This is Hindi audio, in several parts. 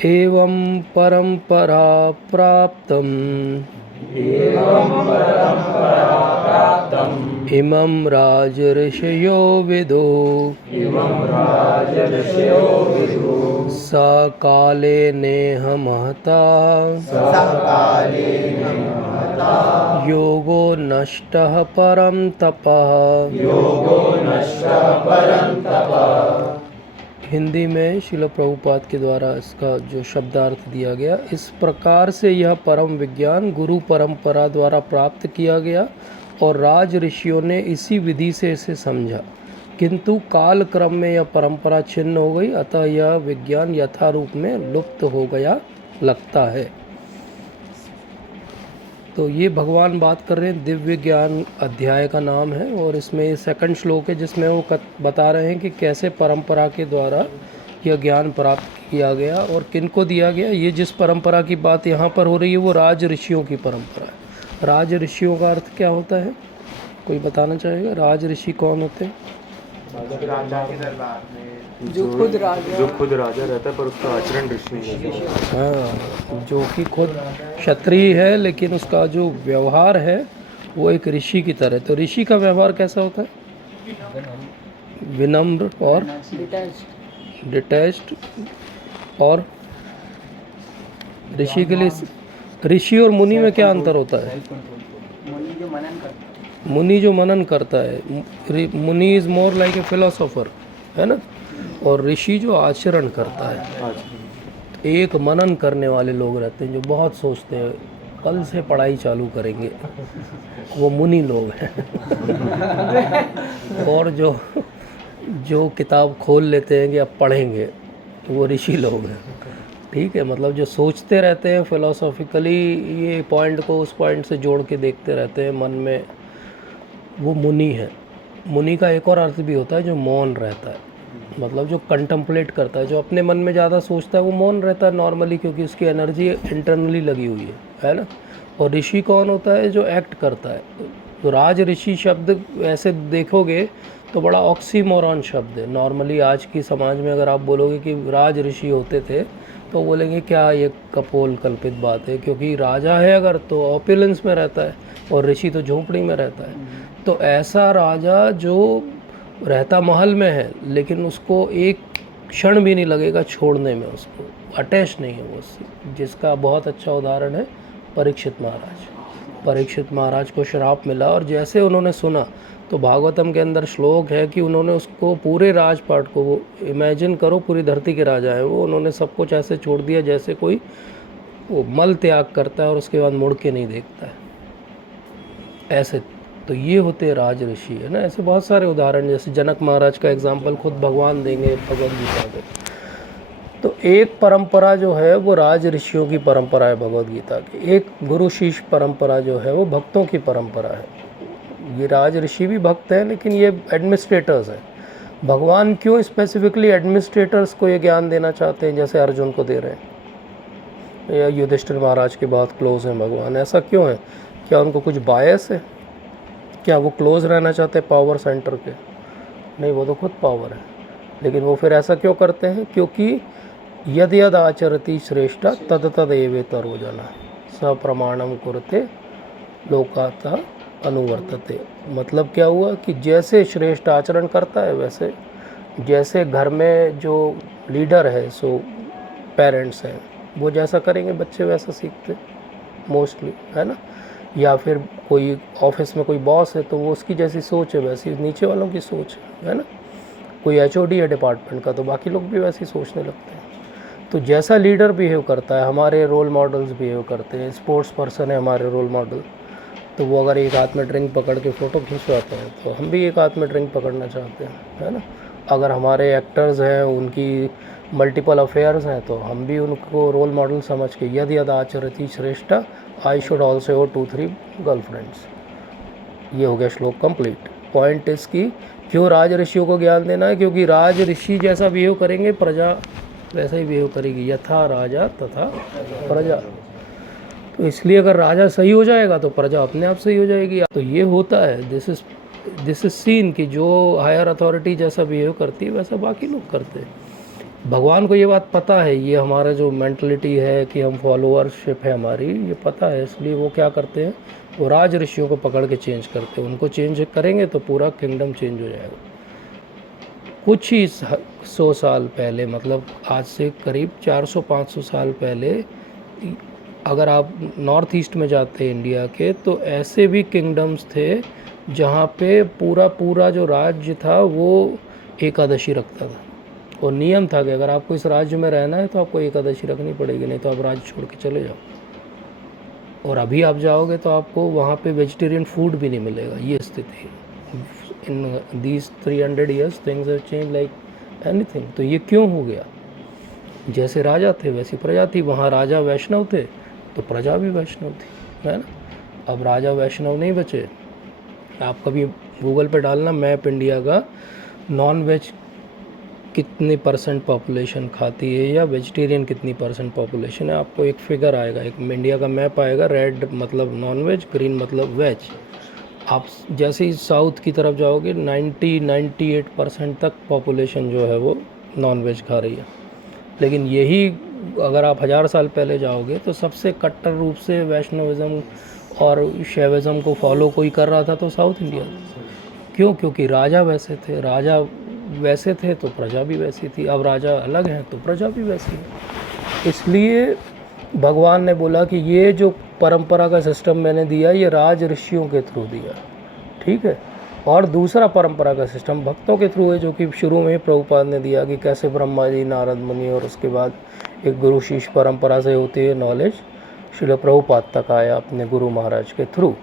एवं परंपरा प्राप्तम् इमं राजर्षयो विदो सकाले नेह महता योगो नष्टः परं तपः। हिंदी में श्रील प्रभुपाद के द्वारा इसका जो शब्दार्थ दिया गया, इस प्रकार से यह परम विज्ञान गुरु परंपरा द्वारा प्राप्त किया गया और राज ऋषियों ने इसी विधि से इसे समझा, किंतु काल क्रम में यह परंपरा छिन्न हो गई, अतः यह विज्ञान यथारूप में लुप्त हो गया लगता है। तो ये भगवान बात कर रहे हैं, दिव्य ज्ञान अध्याय का नाम है और इसमें ये सेकंड श्लोक है जिसमें वो बता रहे हैं कि कैसे परंपरा के द्वारा यह ज्ञान प्राप्त किया गया और किनको दिया गया। ये जिस परंपरा की बात यहाँ पर हो रही है वो राज ऋषियों की परंपरा है। राज ऋषियों का अर्थ क्या होता है, कोई बताना चाहेगा? राज ऋषि कौन होते हैं? जो खुद राजा रहता है पर उसका आचरण ऋषि नहीं है। हाँ, जो कि खुद क्षत्रिय है लेकिन उसका जो व्यवहार है वो एक ऋषि की तरह। तो ऋषि का व्यवहार कैसा होता है? विनम्र और डिटैच्ड। और ऋषि के लिए, ऋषि और मुनि में क्या अंतर होता है? मुनि जो मनन करता है, मुनि is more like a philosopher, है ना, और ऋषि जो आचरण करता है। एक मनन करने वाले लोग रहते हैं जो बहुत सोचते हैं, कल से पढ़ाई चालू करेंगे, वो मुनि लोग हैं। और जो किताब खोल लेते हैं कि अब पढ़ेंगे, वो ऋषि लोग हैं। ठीक है, मतलब जो सोचते रहते हैं फिलोसॉफिकली, ये पॉइंट को उस पॉइंट से जोड़ के देखते रहते हैं मन में, वो मुनि है। मुनि का एक और अर्थ भी होता है जो मौन रहता है, मतलब जो कंटम्पलेट करता है, जो अपने मन में ज़्यादा सोचता है वो मौन रहता है नॉर्मली, क्योंकि उसकी एनर्जी इंटरनली लगी हुई है ना। और ऋषि कौन होता है? जो एक्ट करता है। तो राज ऋषि शब्द ऐसे देखोगे तो बड़ा ऑक्सीमोरॉन शब्द है। नॉर्मली आज की समाज में अगर आप बोलोगे कि राज ऋषि होते थे तो बोलेंगे क्या ये कपोल कल्पित बात है, क्योंकि राजा है अगर तो ऑपुलेंस में रहता है और ऋषि तो झोंपड़ी में रहता है। तो ऐसा राजा जो रहता महल में है लेकिन उसको एक क्षण भी नहीं लगेगा छोड़ने में, उसको अटैच नहीं है वो उससे, जिसका बहुत अच्छा उदाहरण है परीक्षित महाराज। परीक्षित महाराज को श्राप मिला और जैसे उन्होंने सुना तो भागवतम के अंदर श्लोक है कि उन्होंने उसको पूरे राजपाट को, वो इमेजिन करो पूरी धरती के राजा है वो, उन्होंने सब कुछ ऐसे छोड़ दिया जैसे कोई वो मल त्याग करता है और उसके बाद मुड़ के नहीं देखता है, ऐसे। तो ये होते हैं राज ऋषि, है ना। ऐसे बहुत सारे उदाहरण, जैसे जनक महाराज का एग्जाम्पल खुद भगवान देंगे भगवद गीता में। तो एक परंपरा जो है वो राज ऋषियों की परंपरा है भगवद गीता की। एक गुरु शिष्य परंपरा जो है वो भक्तों की परंपरा है। ये राज ऋषि भी भक्त हैं लेकिन ये एडमिनिस्ट्रेटर्स हैं। भगवान क्यों स्पेसिफिकली एडमिनिस्ट्रेटर्स को ये ज्ञान देना चाहते हैं जैसे अर्जुन को दे रहे हैं, या युधिष्ठिर महाराज के बहुत क्लोज हैं भगवान, ऐसा क्यों है? क्या उनको कुछ बायस है? क्या वो क्लोज रहना चाहते हैं पावर सेंटर के? नहीं, वो तो खुद पावर है। लेकिन वो फिर ऐसा क्यों करते हैं? क्योंकि यद यद आचरति श्रेष्ठा तद तद एवेतरो जना स प्रमाणम कुरते लोकाता अनुवर्तते। मतलब क्या हुआ कि जैसे श्रेष्ठ आचरण करता है वैसे, जैसे घर में जो लीडर है सो पेरेंट्स हैं वो जैसा करेंगे बच्चे वैसा सीखते मोस्टली, है ना। या फिर कोई ऑफिस में कोई बॉस है तो वो उसकी जैसी सोच है वैसी नीचे वालों की सोच है ना। कोई एचओडी है डिपार्टमेंट का तो बाकी लोग भी वैसे ही सोचने लगते हैं। तो जैसा लीडर बिहेव करता है, हमारे रोल मॉडल्स बिहेव करते हैं। स्पोर्ट्स पर्सन है हमारे रोल मॉडल, तो वो अगर एक हाथ में ड्रिंक पकड़ के फ़ोटो खिंचवाते हैं तो हम भी एक हाथ में ड्रिंक पकड़ना चाहते हैं, है ना। अगर हमारे एक्टर्स हैं, उनकी मल्टीपल अफेयर्स हैं, तो हम भी उनको रोल मॉडल समझ के यद यद आचरति श्रेष्ठा आई शुड ऑल्सो हो 2-3 गर्लफ्रेंड्स। ये हो गया श्लोक कंप्लीट। पॉइंट इसकी क्यों राज ऋषियों को ज्ञान देना है? क्योंकि राज ऋषि जैसा बिहेव करेंगे प्रजा वैसा ही बिहेव करेगी, यथा राजा तथा प्रजा। तो इसलिए अगर राजा सही हो जाएगा तो प्रजा अपने आप सही हो जाएगी। तो ये होता है, दिस इज सीन कि जो हायर अथॉरिटी जैसा बिहेव करती है वैसा बाकी लोग करते हैं। भगवान को ये बात पता है, ये हमारा जो मेंटलिटी है कि हम फॉलोअरशिप है हमारी, ये पता है, इसलिए वो क्या करते हैं, वो राज ऋषियों को पकड़ के चेंज करते हैं। उनको चेंज करेंगे तो पूरा किंगडम चेंज हो जाएगा। कुछ ही 100 साल पहले, मतलब आज से करीब 400-500 साल पहले, अगर आप नॉर्थ ईस्ट में जाते हैं इंडिया के, तो ऐसे भी किंगडम्स थे जहाँ पे पूरा पूरा जो राज्य था वो एकादशी रखता था, और नियम था कि अगर आपको इस राज्य में रहना है तो आपको एकादशी रखनी पड़ेगी, नहीं तो आप राज्य छोड़ के चले जाओ। और अभी आप जाओगे तो आपको वहाँ पे वेजिटेरियन फूड भी नहीं मिलेगा, ये स्थिति है। In these 300 years things have change like anything. तो ये क्यों हो गया? जैसे राजा थे वैसी प्रजा थी, वहाँ राजा वैष्णव थे तो प्रजा भी वैष्णव थी, है ना। अब राजा वैष्णव नहीं बचे। आप कभी गूगल पे डालना मैप इंडिया का, नॉन वेज कितनी % पॉपुलेशन खाती है या वेजिटेरियन कितनी % पॉपुलेशन है, आपको एक फिगर आएगा, एक इंडिया का मैप आएगा। रेड मतलब नॉन वेज, ग्रीन मतलब वेज। आप जैसे ही साउथ की तरफ जाओगे 98% तक पॉपुलेशन जो है वो नॉन वेज खा रही है। लेकिन यही अगर आप 1000 साल पहले जाओगे तो सबसे कट्टर रूप से वैष्णविज़्म और शैविज़्म को फॉलो कोई कर रहा था तो साउथ इंडिया। क्यों? क्योंकि राजा वैसे थे, राजा वैसे थे तो प्रजा भी वैसी थी। अब राजा अलग हैं तो प्रजा भी वैसी है। इसलिए भगवान ने बोला कि ये जो परंपरा का सिस्टम मैंने दिया ये राज ऋषियों के थ्रू दिया, ठीक है। और दूसरा परंपरा का सिस्टम भक्तों के थ्रू है, जो कि शुरू में ही प्रभुपाद ने दिया कि कैसे ब्रह्मा जी, नारद मुनि और उसके बाद एक गुरु शिष्य परंपरा से होती है नॉलेज, श्रील प्रभुपाद तक आया अपने गुरु महाराज के थ्रू,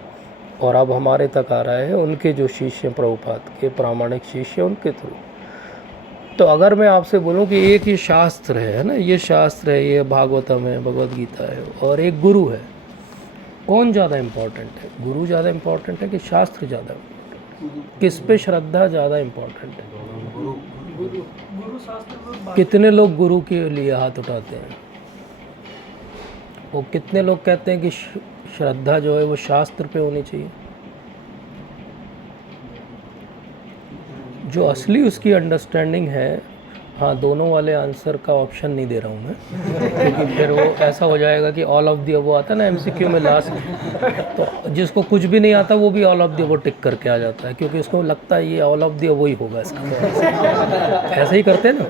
और अब हमारे तक आ रहा है उनके जो शिष्य प्रभुपाद के प्रामाणिक शिष्य उनके थ्रू। तो अगर मैं आपसे बोलूं कि एक ये शास्त्र है ना, ये शास्त्र है, ये भागवतम है, भगवद गीता है, और एक गुरु है, कौन ज़्यादा इम्पोर्टेंट है? गुरु ज़्यादा इम्पोर्टेंट है कि शास्त्र ज़्यादा इम्पोर्टेंट? किस पे श्रद्धा ज़्यादा इम्पोर्टेंट है? कितने लोग गुरु के लिए हाथ उठाते हैं? वो कितने लोग कहते हैं कि श्रद्धा जो है वो शास्त्र पे होनी चाहिए? जो असली उसकी अंडरस्टैंडिंग है, हाँ, दोनों वाले आंसर का ऑप्शन नहीं दे रहा हूँ मैं, क्योंकि फिर वो ऐसा हो जाएगा कि ऑल ऑफ द अबव आता है ना MCQ में लास्ट, तो जिसको कुछ भी नहीं आता वो भी ऑल ऑफ द अबव टिक करके आ जाता है, क्योंकि उसको लगता है ये ऑल ऑफ द अबव ही होगा इसका। ऐसे ही करते हैं ना,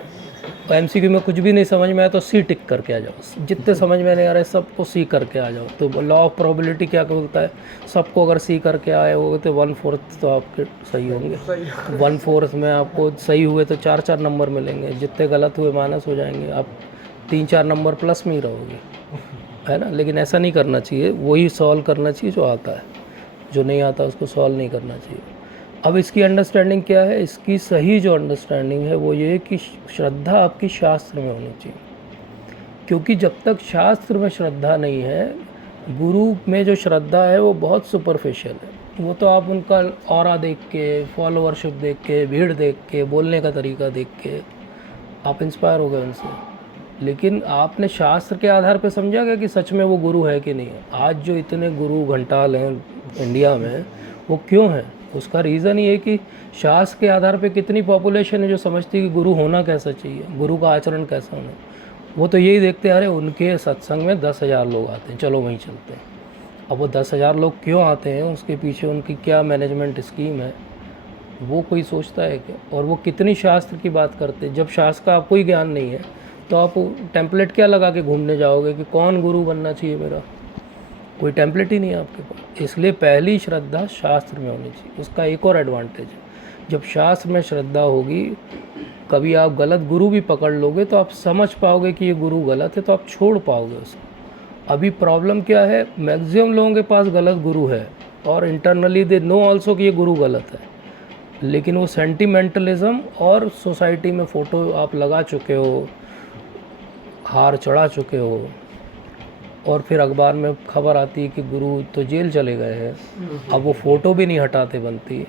तो MCQ में कुछ भी नहीं समझ में आया तो C टिक करके आ जाओ, जितने समझ में नहीं आ रहे सबको C करके आ जाओ। तो लॉ ऑफ प्रोबेबिलिटी क्या बोलता है? सबको अगर C करके आए होगे तो 1/4 तो आपके सही होंगे, 1/4 में आपको सही हुए तो 4-4 नंबर मिलेंगे, जितने गलत हुए माइनस हो जाएंगे, आप 3-4 नंबर प्लस में ही रहोगे, है ना। लेकिन ऐसा नहीं करना चाहिए, वही सॉल्व करना चाहिए जो आता है, जो नहीं आता उसको सॉल्व नहीं करना चाहिए। अब इसकी अंडरस्टैंडिंग क्या है? इसकी सही जो अंडरस्टैंडिंग है वो ये कि श्रद्धा आपकी शास्त्र में होनी चाहिए, क्योंकि जब तक शास्त्र में श्रद्धा नहीं है, गुरु में जो श्रद्धा है वो बहुत सुपरफिशियल है। वो तो आप उनका ऑरा देख के, फॉलोअरशिप देख के, भीड़ देख के, बोलने का तरीका देख के आप इंस्पायर हो गए उनसे, लेकिन आपने शास्त्र के आधार पर समझा गया कि सच में वो गुरु है कि नहीं है। आज जो इतने गुरु घंटाल हैं इंडिया में, वो क्यों हैं? उसका रीज़न ये है कि शास्त्र के आधार पे कितनी पॉपुलेशन है जो समझती है कि गुरु होना कैसा चाहिए, गुरु का आचरण कैसा होना। वो तो यही देखते हैं, अरे उनके सत्संग में 10,000 लोग आते हैं, चलो वहीं चलते हैं। अब वो 10,000 लोग क्यों आते हैं, उसके पीछे उनकी क्या मैनेजमेंट स्कीम है, वो कोई सोचता है क्या? और वो कितनी शास्त्र की बात करते हैं। जब शास्त्र का आपको ही ज्ञान नहीं है तो आप टेम्पलेट क्या लगा के घूमने जाओगे कि कौन गुरु बनना चाहिए मेरा? कोई टेम्पलेट ही नहीं है आपके पास। इसलिए पहली श्रद्धा शास्त्र में होनी चाहिए। उसका एक और एडवांटेज है, जब शास्त्र में श्रद्धा होगी, कभी आप गलत गुरु भी पकड़ लोगे तो आप समझ पाओगे कि ये गुरु गलत है, तो आप छोड़ पाओगे उसे। अभी प्रॉब्लम क्या है, मैक्सिमम लोगों के पास गलत गुरु है और इंटरनली दे नो ऑल्सो कि ये गुरु गलत है, लेकिन वो सेंटिमेंटलिज्म और सोसाइटी में फ़ोटो आप लगा चुके हो, हार चढ़ा चुके हो, और फिर अखबार में खबर आती है कि गुरु तो जेल चले गए हैं। अब वो फ़ोटो भी नहीं हटाते बनती,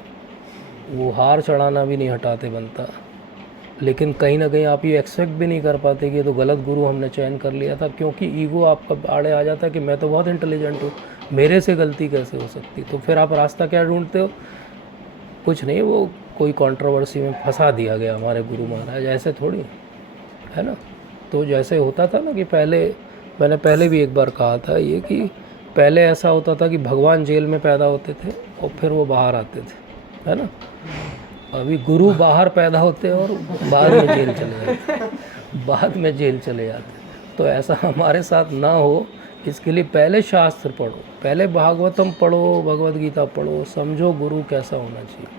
वो हार चढ़ाना भी नहीं हटाते बनता, लेकिन कहीं ना कहीं आप ये एक्सपेक्ट भी नहीं कर पाते कि ये तो गलत गुरु हमने चयन कर लिया था, क्योंकि ईगो आपका आड़े आ जाता है कि मैं तो बहुत इंटेलिजेंट हूँ, मेरे से गलती कैसे हो सकती। तो फिर आप रास्ता क्या ढूंढते हो? कुछ नहीं, वो कोई कंट्रोवर्सी में फंसा दिया गया हमारे गुरु महाराज, ऐसे थोड़ी। है ना। तो जैसे होता था ना कि पहले, मैंने पहले भी एक बार कहा था ये, कि पहले ऐसा होता था कि भगवान जेल में पैदा होते थे और फिर वो बाहर आते थे, है ना। अभी गुरु बाहर पैदा होते और बाद में जेल चले जाते, बाद में जेल चले जाते। तो ऐसा हमारे साथ ना हो, इसके लिए पहले शास्त्र पढ़ो, पहले भागवतम पढ़ो, भगवत गीता पढ़ो, समझो गुरु कैसा होना चाहिए।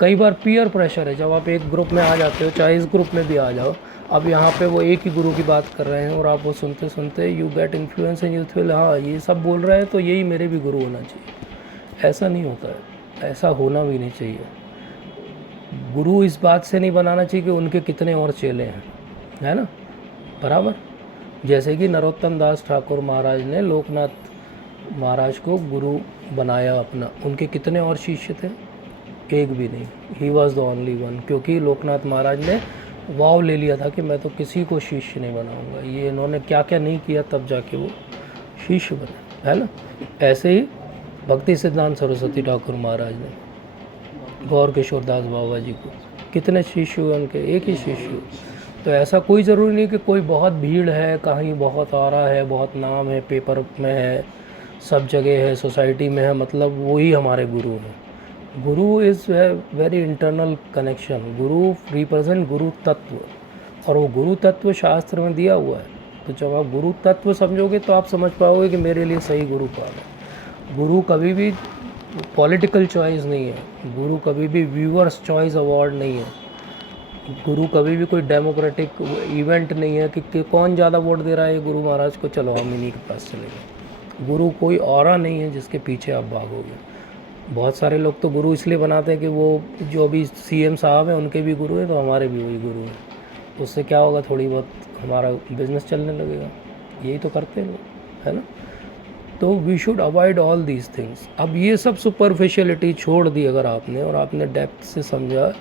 कई बार पीयर प्रेशर है, जब आप एक ग्रुप में आ जाते हो, चाहे इस ग्रुप में भी आ जाओ, अब यहाँ पे वो एक ही गुरु की बात कर रहे हैं और आप वो सुनते सुनते you get influence and you feel हाँ ये सब बोल रहे हैं तो यही मेरे भी गुरु होना चाहिए। ऐसा नहीं होता है, ऐसा होना भी नहीं चाहिए। गुरु इस बात से नहीं बनाना चाहिए कि उनके कितने और चेले हैं, है ना, बराबर। जैसे कि नरोत्तम दास ठाकुर महाराज ने लोकनाथ महाराज को गुरु बनाया अपना, उनके कितने और शिष्य थे? एक भी नहीं। He was the only one, क्योंकि लोकनाथ महाराज ने वाव ले लिया था कि मैं तो किसी को शिष्य नहीं बनाऊंगा। ये इन्होंने क्या क्या नहीं किया तब जाके वो शिष्य बने, है ना। ऐसे ही भक्ति सिद्धांत सरस्वती ठाकुर महाराज ने गौर किशोर दास बाबा जी को कितने शिष्य हुए उनके? एक ही शिष्य हुए। तो ऐसा कोई ज़रूरी नहीं कि कोई बहुत भीड़ है, कहीं बहुत आ रहा है, बहुत नाम है, पेपर में है, सब जगह है, सोसाइटी में है, मतलब वो ही हमारे गुरु हैं। गुरु is very internal connection. Guru represent गुरु तत्व, और वो गुरु तत्व शास्त्र में दिया हुआ है। तो जब आप गुरु तत्व समझोगे तो आप समझ पाओगे कि मेरे लिए सही गुरु कौन है। गुरु कभी भी पॉलिटिकल चॉइस नहीं है, गुरु कभी भी व्यूअर्स चॉइस अवार्ड नहीं है, गुरु कभी भी कोई डेमोक्रेटिक इवेंट नहीं है कि कौन ज़्यादा वोट दे रहा है गुरु महाराज को, चलो हम इन्हीं के पास चलेंगे। गुरु कोई ऑरा नहीं है जिसके पीछे आप भागोगे। बहुत सारे लोग तो गुरु इसलिए बनाते हैं कि वो जो भी सीएम साहब हैं उनके भी गुरु हैं, तो हमारे भी वही गुरु हैं। उससे क्या होगा, थोड़ी बहुत हमारा बिजनेस चलने लगेगा। यही तो करते हैं लोग, है ना। तो we should avoid all these things. अब ये सब सुपरफिशियलिटी छोड़ दी अगर आपने, और आपने डेप्थ से समझा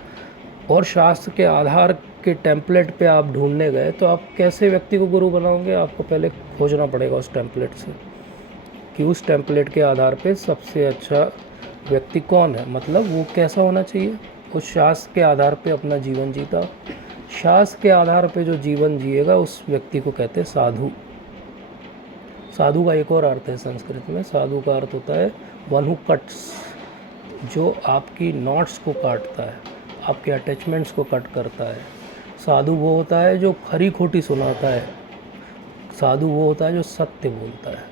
और शास्त्र के आधार के टेम्पलेट पे आप ढूंढने गए, तो आप कैसे व्यक्ति को गुरु बनाओगे? आपको पहले खोजना पड़ेगा उस टेम्पलेट से कि उस टेम्पलेट के आधार पे सबसे अच्छा व्यक्ति कौन है, मतलब वो कैसा होना चाहिए। उस शास्त्र के आधार पे अपना जीवन जीता, शास्त्र के आधार पे जो जीवन जिएगा उस व्यक्ति को कहते हैं साधु। साधु का एक और अर्थ है संस्कृत में। साधु का अर्थ होता है वन हु कट्स, जो आपकी नॉट्स को काटता है, आपके अटैचमेंट्स को कट करता है। साधु वो होता है जो खरी खोटी सुनाता है। साधु वो होता है जो सत्य बोलता है।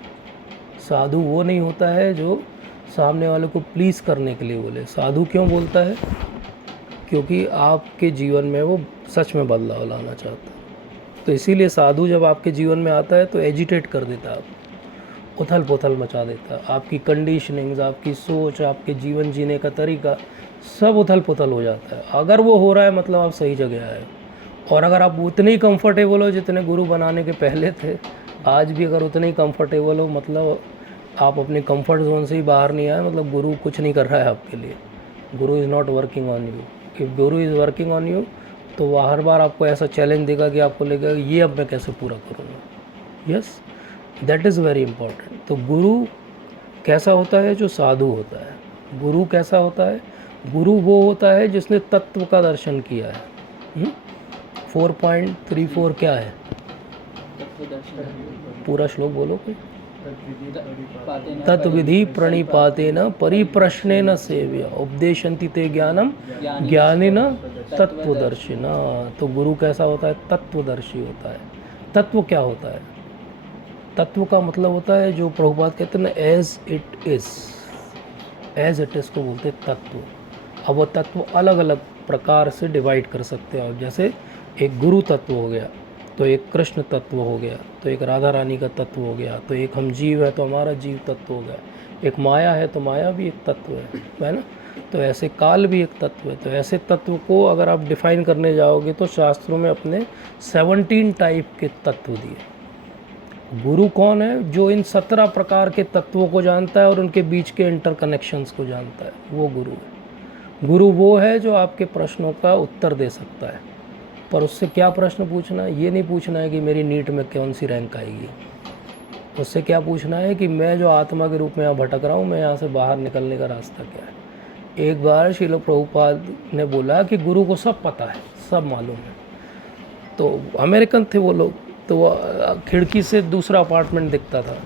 साधु वो नहीं होता है जो सामने वाले को प्लीज़ करने के लिए बोले। साधु क्यों बोलता है? क्योंकि आपके जीवन में वो सच में बदलाव लाना चाहता है। तो इसीलिए साधु जब आपके जीवन में आता है तो एजिटेट कर देता है, उथल पुथल मचा देता है। आपकी कंडीशनिंग्स, आपकी सोच, आपके जीवन जीने का तरीका सब उथल पुथल हो जाता है। अगर वो हो रहा है मतलब आप सही जगह आए। और अगर आप उतने ही कंफर्टेबल हो जितने गुरु बनाने के पहले थे, आज भी अगर उतने ही कंफर्टेबल हो, मतलब आप अपने कंफर्ट जोन से ही बाहर नहीं आए, मतलब गुरु कुछ नहीं कर रहा है आपके लिए। गुरु is not working on you. If Guru is working on you तो वह हर बार आपको ऐसा चैलेंज देगा कि आपको लगेगा ये अब मैं कैसे पूरा करूँगा। Yes, that is very important. तो गुरु कैसा होता है? जो साधु होता है। गुरु कैसा होता है? गुरु वो होता है जिसने तत्व का दर्शन किया है। 4.34 क्या है? पूरा श्लोक बोलो कोई। तत्विधि प्रणिपातेन परिप्रश्नेन सेव्य उपदेशन्ति ते ज्ञानम ज्ञानेन तत्वदर्शिना। तो गुरु कैसा होता है? तत्वदर्शी होता है। तत्व क्या होता है? तत्व का मतलब होता है जो प्रभुपाद कहते हैं ना, as it is. As it is को बोलते हैं तत्व। अब वो तत्व अलग अलग प्रकार से डिवाइड कर सकते हो आप। जैसे एक गुरु तत्व हो गया, तो एक कृष्ण तत्व हो गया, तो एक राधा रानी का तत्व हो गया, तो एक हम जीव है तो हमारा जीव तत्व हो गया, एक माया है तो माया भी एक तत्व है ना। तो ऐसे काल भी एक तत्व है। तो ऐसे तत्व को अगर आप डिफाइन करने जाओगे तो शास्त्रों में अपने 17 टाइप के तत्व दिए। गुरु कौन है? जो इन 17 प्रकार के तत्वों को जानता है और उनके बीच के इंटरकनेक्शंस को जानता है, वो गुरु है। गुरु वो है जो आपके प्रश्नों का उत्तर दे सकता है। पर उससे क्या प्रश्न पूछना है? ये नहीं पूछना है कि मेरी नीट में कौन सी रैंक आएगी। उससे क्या पूछना है कि मैं जो आत्मा के रूप में यहाँ भटक रहा हूँ, मैं यहाँ से बाहर निकलने का रास्ता क्या है। एक बार श्रील प्रभुपाद ने बोला कि गुरु को सब पता है, सब मालूम है। तो अमेरिकन थे वो लोग, तो वो खिड़की से दूसरा अपार्टमेंट दिखता था।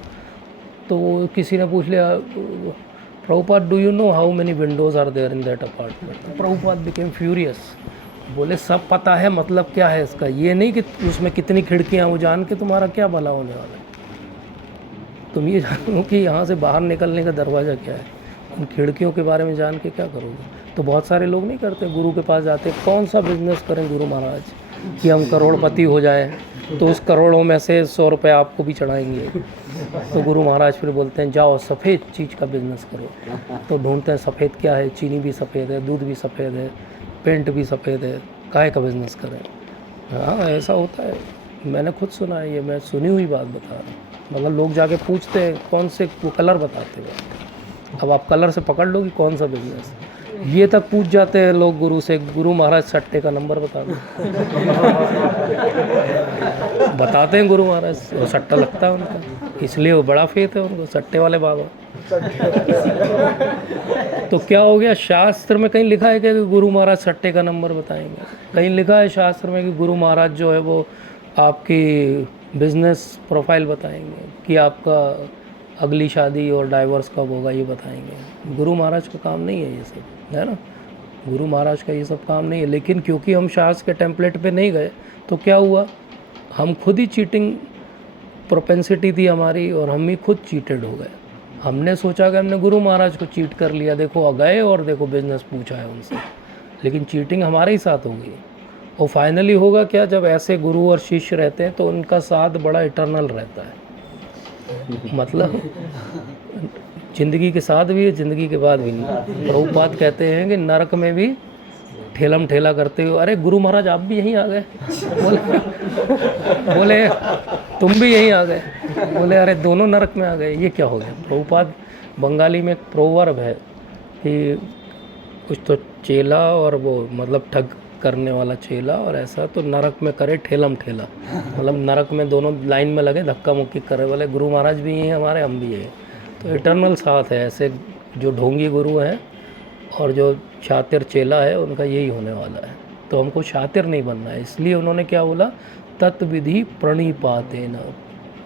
तो वो किसी ने पूछ लिया, Prabhupada do you know how many windows are there in that apartment? Prabhupada became furious, बोले सब पता है, मतलब क्या है इसका, ये नहीं कि उसमें कितनी खिड़कियाँ, वो जान के तुम्हारा क्या भला होने वाला है। तुम ये जानो कि यहाँ से बाहर निकलने का दरवाज़ा क्या है, उन खिड़कियों के बारे में जान के क्या करोगे। तो बहुत सारे लोग नहीं करते, गुरु के पास जाते, कौन सा बिजनेस करें गुरु महाराज कि हम करोड़पति हो जाएं, तो उस करोड़ों में से 100 रुपये आपको भी चढ़ाएंगे। तो गुरु महाराज फिर बोलते हैं जाओ सफ़ेद चीज़ का बिज़नेस करो। तो ढूंढते हैं सफ़ेद क्या है, चीनी भी सफ़ेद है, दूध भी सफ़ेद है, पेंट भी सफ़ेद है, काहे का बिज़नेस करें। हाँ ऐसा होता है, मैंने खुद सुना है, ये मैं सुनी हुई बात बता रहा हूँ। मतलब लोग जाके पूछते हैं कौन से, वो कलर बताते हैं। अब आप कलर से पकड़ लो कि कौन सा बिजनेस, ये तक पूछ जाते हैं लोग गुरु से, गुरु महाराज सट्टे का नंबर बता दो। बताते हैं गुरु महाराज, वो सट्टा लगता है उनका, इसलिए वो बड़ा फेथ है उनको, सट्टे वाले बाबा। तो क्या हो गया, शास्त्र में कहीं लिखा है क्या कि गुरु महाराज सट्टे का नंबर बताएंगे? कहीं लिखा है शास्त्र में कि गुरु महाराज जो है वो आपकी बिजनेस प्रोफाइल बताएंगे, कि आपका अगली शादी और डाइवोर्स कब होगा ये बताएंगे? गुरु महाराज का काम नहीं है ये सब, है ना, गुरु महाराज का ये सब काम नहीं है। लेकिन क्योंकि हम शास्त्र के टेम्पलेट पे नहीं गए, तो क्या हुआ, हम खुद ही चीटिंग प्रोपेंसिटी थी हमारी, और हम ही खुद चीटेड हो गए। हमने सोचा कि हमने गुरु महाराज को चीट कर लिया, देखो गए और देखो बिजनेस पूछा है उनसे, लेकिन चीटिंग हमारे ही साथ हो गई। और फाइनली होगा क्या, जब ऐसे गुरु और शिष्य रहते हैं तो उनका साथ बड़ा इटर्नल रहता है। मतलब ज़िंदगी के साथ भी है, ज़िंदगी के बाद भी नहीं। प्रभुपाद कहते हैं कि नरक में भी ठेलम ठेला करते हो, अरे गुरु महाराज आप भी यहीं आ गए, बोले तुम भी यहीं आ गए, बोले अरे दोनों नरक में आ गए, ये क्या हो गया। प्रभुपाद, बंगाली में एक प्रोवर्ब है कि कुछ तो चेला और वो मतलब ठग करने वाला चेला, और ऐसा तो नरक में करे ठेलम ठेला, मतलब नरक में दोनों लाइन में लगे धक्का मुक्की करे वाले। गुरु महाराज भी यही हमारे, हम भी यही, तो इटर्नल साथ है। ऐसे जो ढोंगी गुरु हैं और जो शातिर चेला है, उनका यही होने वाला है। तो हमको शातिर नहीं बनना है, इसलिए उन्होंने क्या बोला, तत्विधि प्रणिपातेन,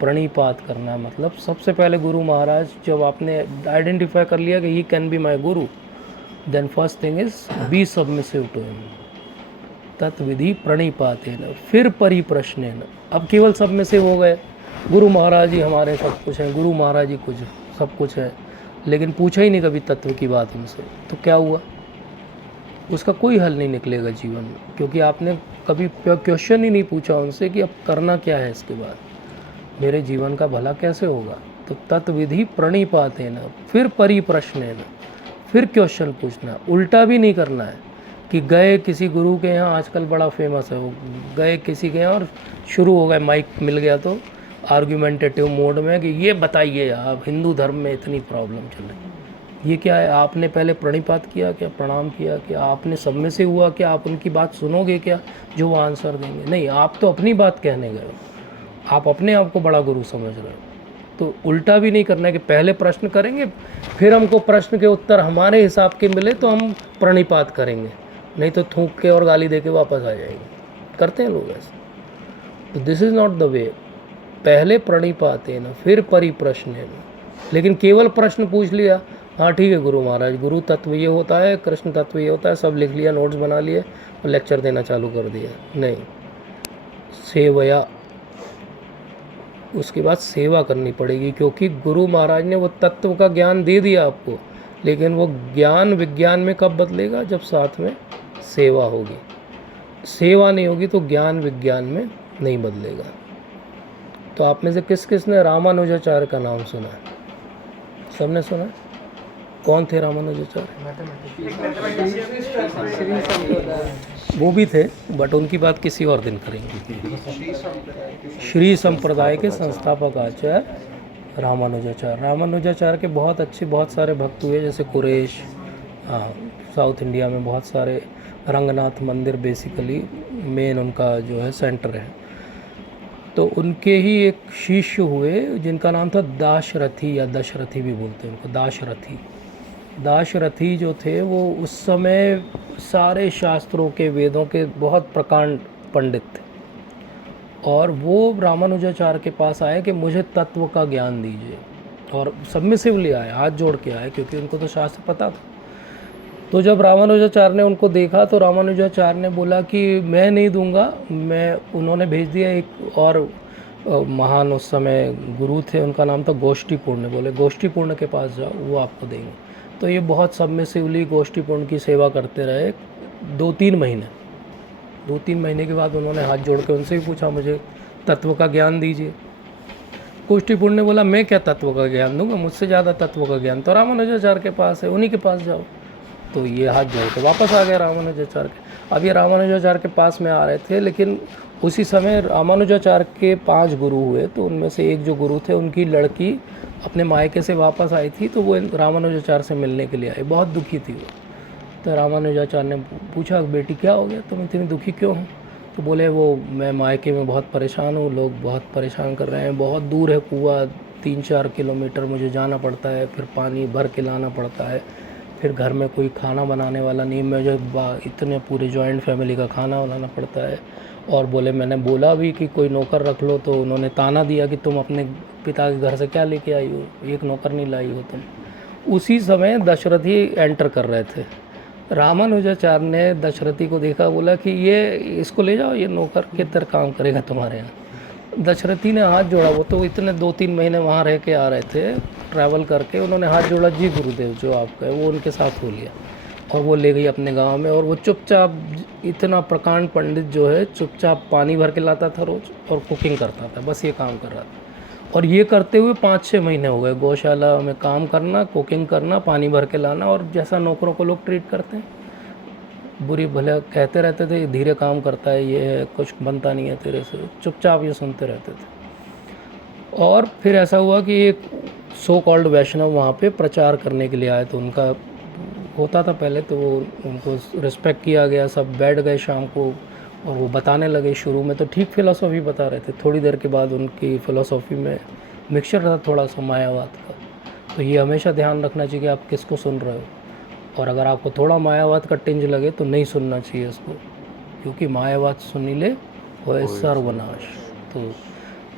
प्रणिपात करना है। मतलब सबसे पहले गुरु महाराज, जब आपने आइडेंटिफाई कर लिया कि he can be my guru, then first thing is be submissive to him, तत्विधि प्रणिपातेन, फिर परिप्रश्नेन। अब केवल सबमिसिव हो गए, गुरु महाराज ही हमारे सब कुछ हैं, गुरु महाराज ही कुछ सब कुछ है, लेकिन पूछा ही नहीं कभी तत्व की बात उनसे, तो क्या हुआ, उसका कोई हल नहीं निकलेगा जीवन में, क्योंकि आपने कभी क्वेश्चन ही नहीं पूछा उनसे कि अब करना क्या है इसके बाद, मेरे जीवन का भला कैसे होगा। तो तत्विधि प्रणिपातेन, फिर परिप्रश्नेन, फिर क्वेश्चन पूछना, उल्टा भी नहीं करना है कि गए किसी गुरु के यहाँ, आजकल बड़ा फेमस है वो, गए किसी के यहाँ और शुरू हो गए, माइक मिल गया तो आर्ग्यूमेंटेटिव मोड में कि ये बताइए आप हिंदू धर्म में इतनी प्रॉब्लम चल रही है, ये क्या है। आपने पहले प्रणिपात किया क्या, प्रणाम किया क्या, आपने सब में से हुआ क्या, आप उनकी बात सुनोगे क्या जो वो आंसर देंगे? नहीं, आप तो अपनी बात कहने गए हो, आप अपने आप को बड़ा गुरु समझ रहे हो। तो उल्टा भी नहीं करना है कि पहले प्रश्न करेंगे, फिर हमको प्रश्न के उत्तर हमारे हिसाब के मिले तो हम प्रणिपात करेंगे, नहीं तो थूक के और गाली दे के वापस आ जाएंगे। करते हैं लोग ऐसे, तो this is not the way. पहले प्रणिपातेन, फिर परिप्रश्नेन। लेकिन केवल प्रश्न पूछ लिया, हाँ ठीक है गुरु महाराज, गुरु तत्व ये होता है, कृष्ण तत्व ये होता है, सब लिख लिया, नोट्स बना लिए और लेक्चर देना चालू कर दिया, नहीं। सेवया, उसके बाद सेवा करनी पड़ेगी, क्योंकि गुरु महाराज ने वो तत्व का ज्ञान दे दिया आपको, लेकिन वो ज्ञान विज्ञान में कब बदलेगा, जब साथ में सेवा होगी। सेवा नहीं होगी तो ज्ञान विज्ञान में नहीं बदलेगा। तो आप में से किस किस ने रामानुजाचार्य का नाम सुना है? सबने सुना है? कौन थे रामानुजाचार्य? वो भी थे, बट उनकी बात किसी और दिन करेंगे। श्री संप्रदाय के संस्थापक आचार्य रामानुजाचार्य। रामानुजाचार्य के बहुत अच्छे बहुत सारे भक्त हुए, जैसे कुरेश, साउथ इंडिया में बहुत सारे, रंगनाथ मंदिर बेसिकली मेन उनका जो है सेंटर है। तो उनके ही एक शिष्य हुए जिनका नाम था दाशरथी, या दशरथी भी बोलते हैं उनको, दाशरथी। दाशरथी जो थे वो उस समय सारे शास्त्रों के, वेदों के बहुत प्रकांड पंडित थे, और वो रामानुजाचार्य के पास आए कि मुझे तत्व का ज्ञान दीजिए, और सबमिसिवली आए, हाथ जोड़ के आए, क्योंकि उनको तो शास्त्र पता था। तो जब रामानुजाचार्य ने उनको देखा तो रामानुजाचार्य ने बोला कि मैं नहीं दूंगा, उन्होंने भेज दिया एक और महान उस समय गुरु थे, उनका नाम था गोष्ठीपूर्ण। बोले गोष्ठीपूर्ण के पास जाओ, वो आपको देंगे। तो ये बहुत सबमिसिवली गोष्ठीपूर्ण की सेवा करते रहे 2-3 महीने। 2-3 महीने के बाद उन्होंने हाथ जोड़ के उनसे भी पूछा, मुझे तत्व का ज्ञान दीजिए। गोष्ठीपूर्ण ने बोला, मैं क्या तत्व का ज्ञान दूंगा, मुझसे ज़्यादा तत्व का ज्ञान तो रामानुजाचार्य के पास है, उन्हीं के पास जाओ। तो ये हाथ जोड़ के वापस आ गया रामानुजाचार्य के। अब ये रामानुजाचार्य के पास में आ रहे थे, लेकिन उसी समय रामानुजाचार्य के 5 गुरु हुए। तो उनमें से एक जो गुरु थे, उनकी लड़की अपने मायके से वापस आई थी, तो वो रामानुजाचार्य से मिलने के लिए आई, बहुत दुखी थी वो। तो रामानुजाचार्य ने पूछा, बेटी क्या हो गया, तुम इतनी दुखी क्यों हो? तो बोले, वो मैं मायके में बहुत परेशान हूँ, लोग बहुत परेशान कर रहे हैं, बहुत दूर है कुआँ, 3-4 किलोमीटर मुझे जाना पड़ता है, फिर पानी भर के लाना पड़ता है, फिर घर में कोई खाना बनाने वाला नहीं, मुझे इतने पूरे जॉइंट फैमिली का खाना बनाना पड़ता है। और बोले, मैंने बोला भी कि कोई नौकर रख लो, तो उन्होंने ताना दिया कि तुम अपने पिता के घर से क्या लेके आई हो, एक नौकर नहीं लाई हो तुम। उसी समय दशरथी एंटर कर रहे थे। रामानुजाचार्य ने दशरथी को देखा, बोला कि ये इसको ले जाओ, ये नौकर के तरह काम करेगा तुम्हारे यहाँ। दशरथी ने हाथ जोड़ा, वो तो इतने 2-3 महीने वहाँ रह के आ रहे थे ट्रैवल करके, उन्होंने हाथ जोड़ा, जी गुरुदेव जो आपका है, वो उनके साथ हो लिया और वो ले गई अपने गांव में। और वो चुपचाप, इतना प्रकांड पंडित जो है, चुपचाप पानी भर के लाता था रोज़ और कुकिंग करता था, बस ये काम कर रहा था। और ये करते हुए 5-6 महीने हो गए, गौशाला में काम करना, कुकिंग करना, पानी भर के लाना, और जैसा नौकरों को लोग ट्रीट करते हैं, बुरी भले कहते रहते थे, धीरे काम करता है, ये है, कुछ बनता नहीं है तेरे से, चुपचाप ये सुनते रहते थे। और फिर ऐसा हुआ कि एक सो कॉल्ड वैष्णव वहाँ पे प्रचार करने के लिए आए, तो उनका होता था पहले, तो वो उनको रिस्पेक्ट किया गया, सब बैठ गए शाम को और वो बताने लगे। शुरू में तो ठीक फ़िलासफ़ी बता रहे थे, थोड़ी देर के बाद उनकी फ़िलासफ़ी में मिक्सचर था थोड़ा सा मायावाद का। तो ये हमेशा ध्यान रखना चाहिए कि आप किसको सुन रहे हो, और अगर आपको थोड़ा मायावाद का टिंज लगे तो नहीं सुनना चाहिए इसको, क्योंकि मायावाद सुनीले होए सर्वनाश। तो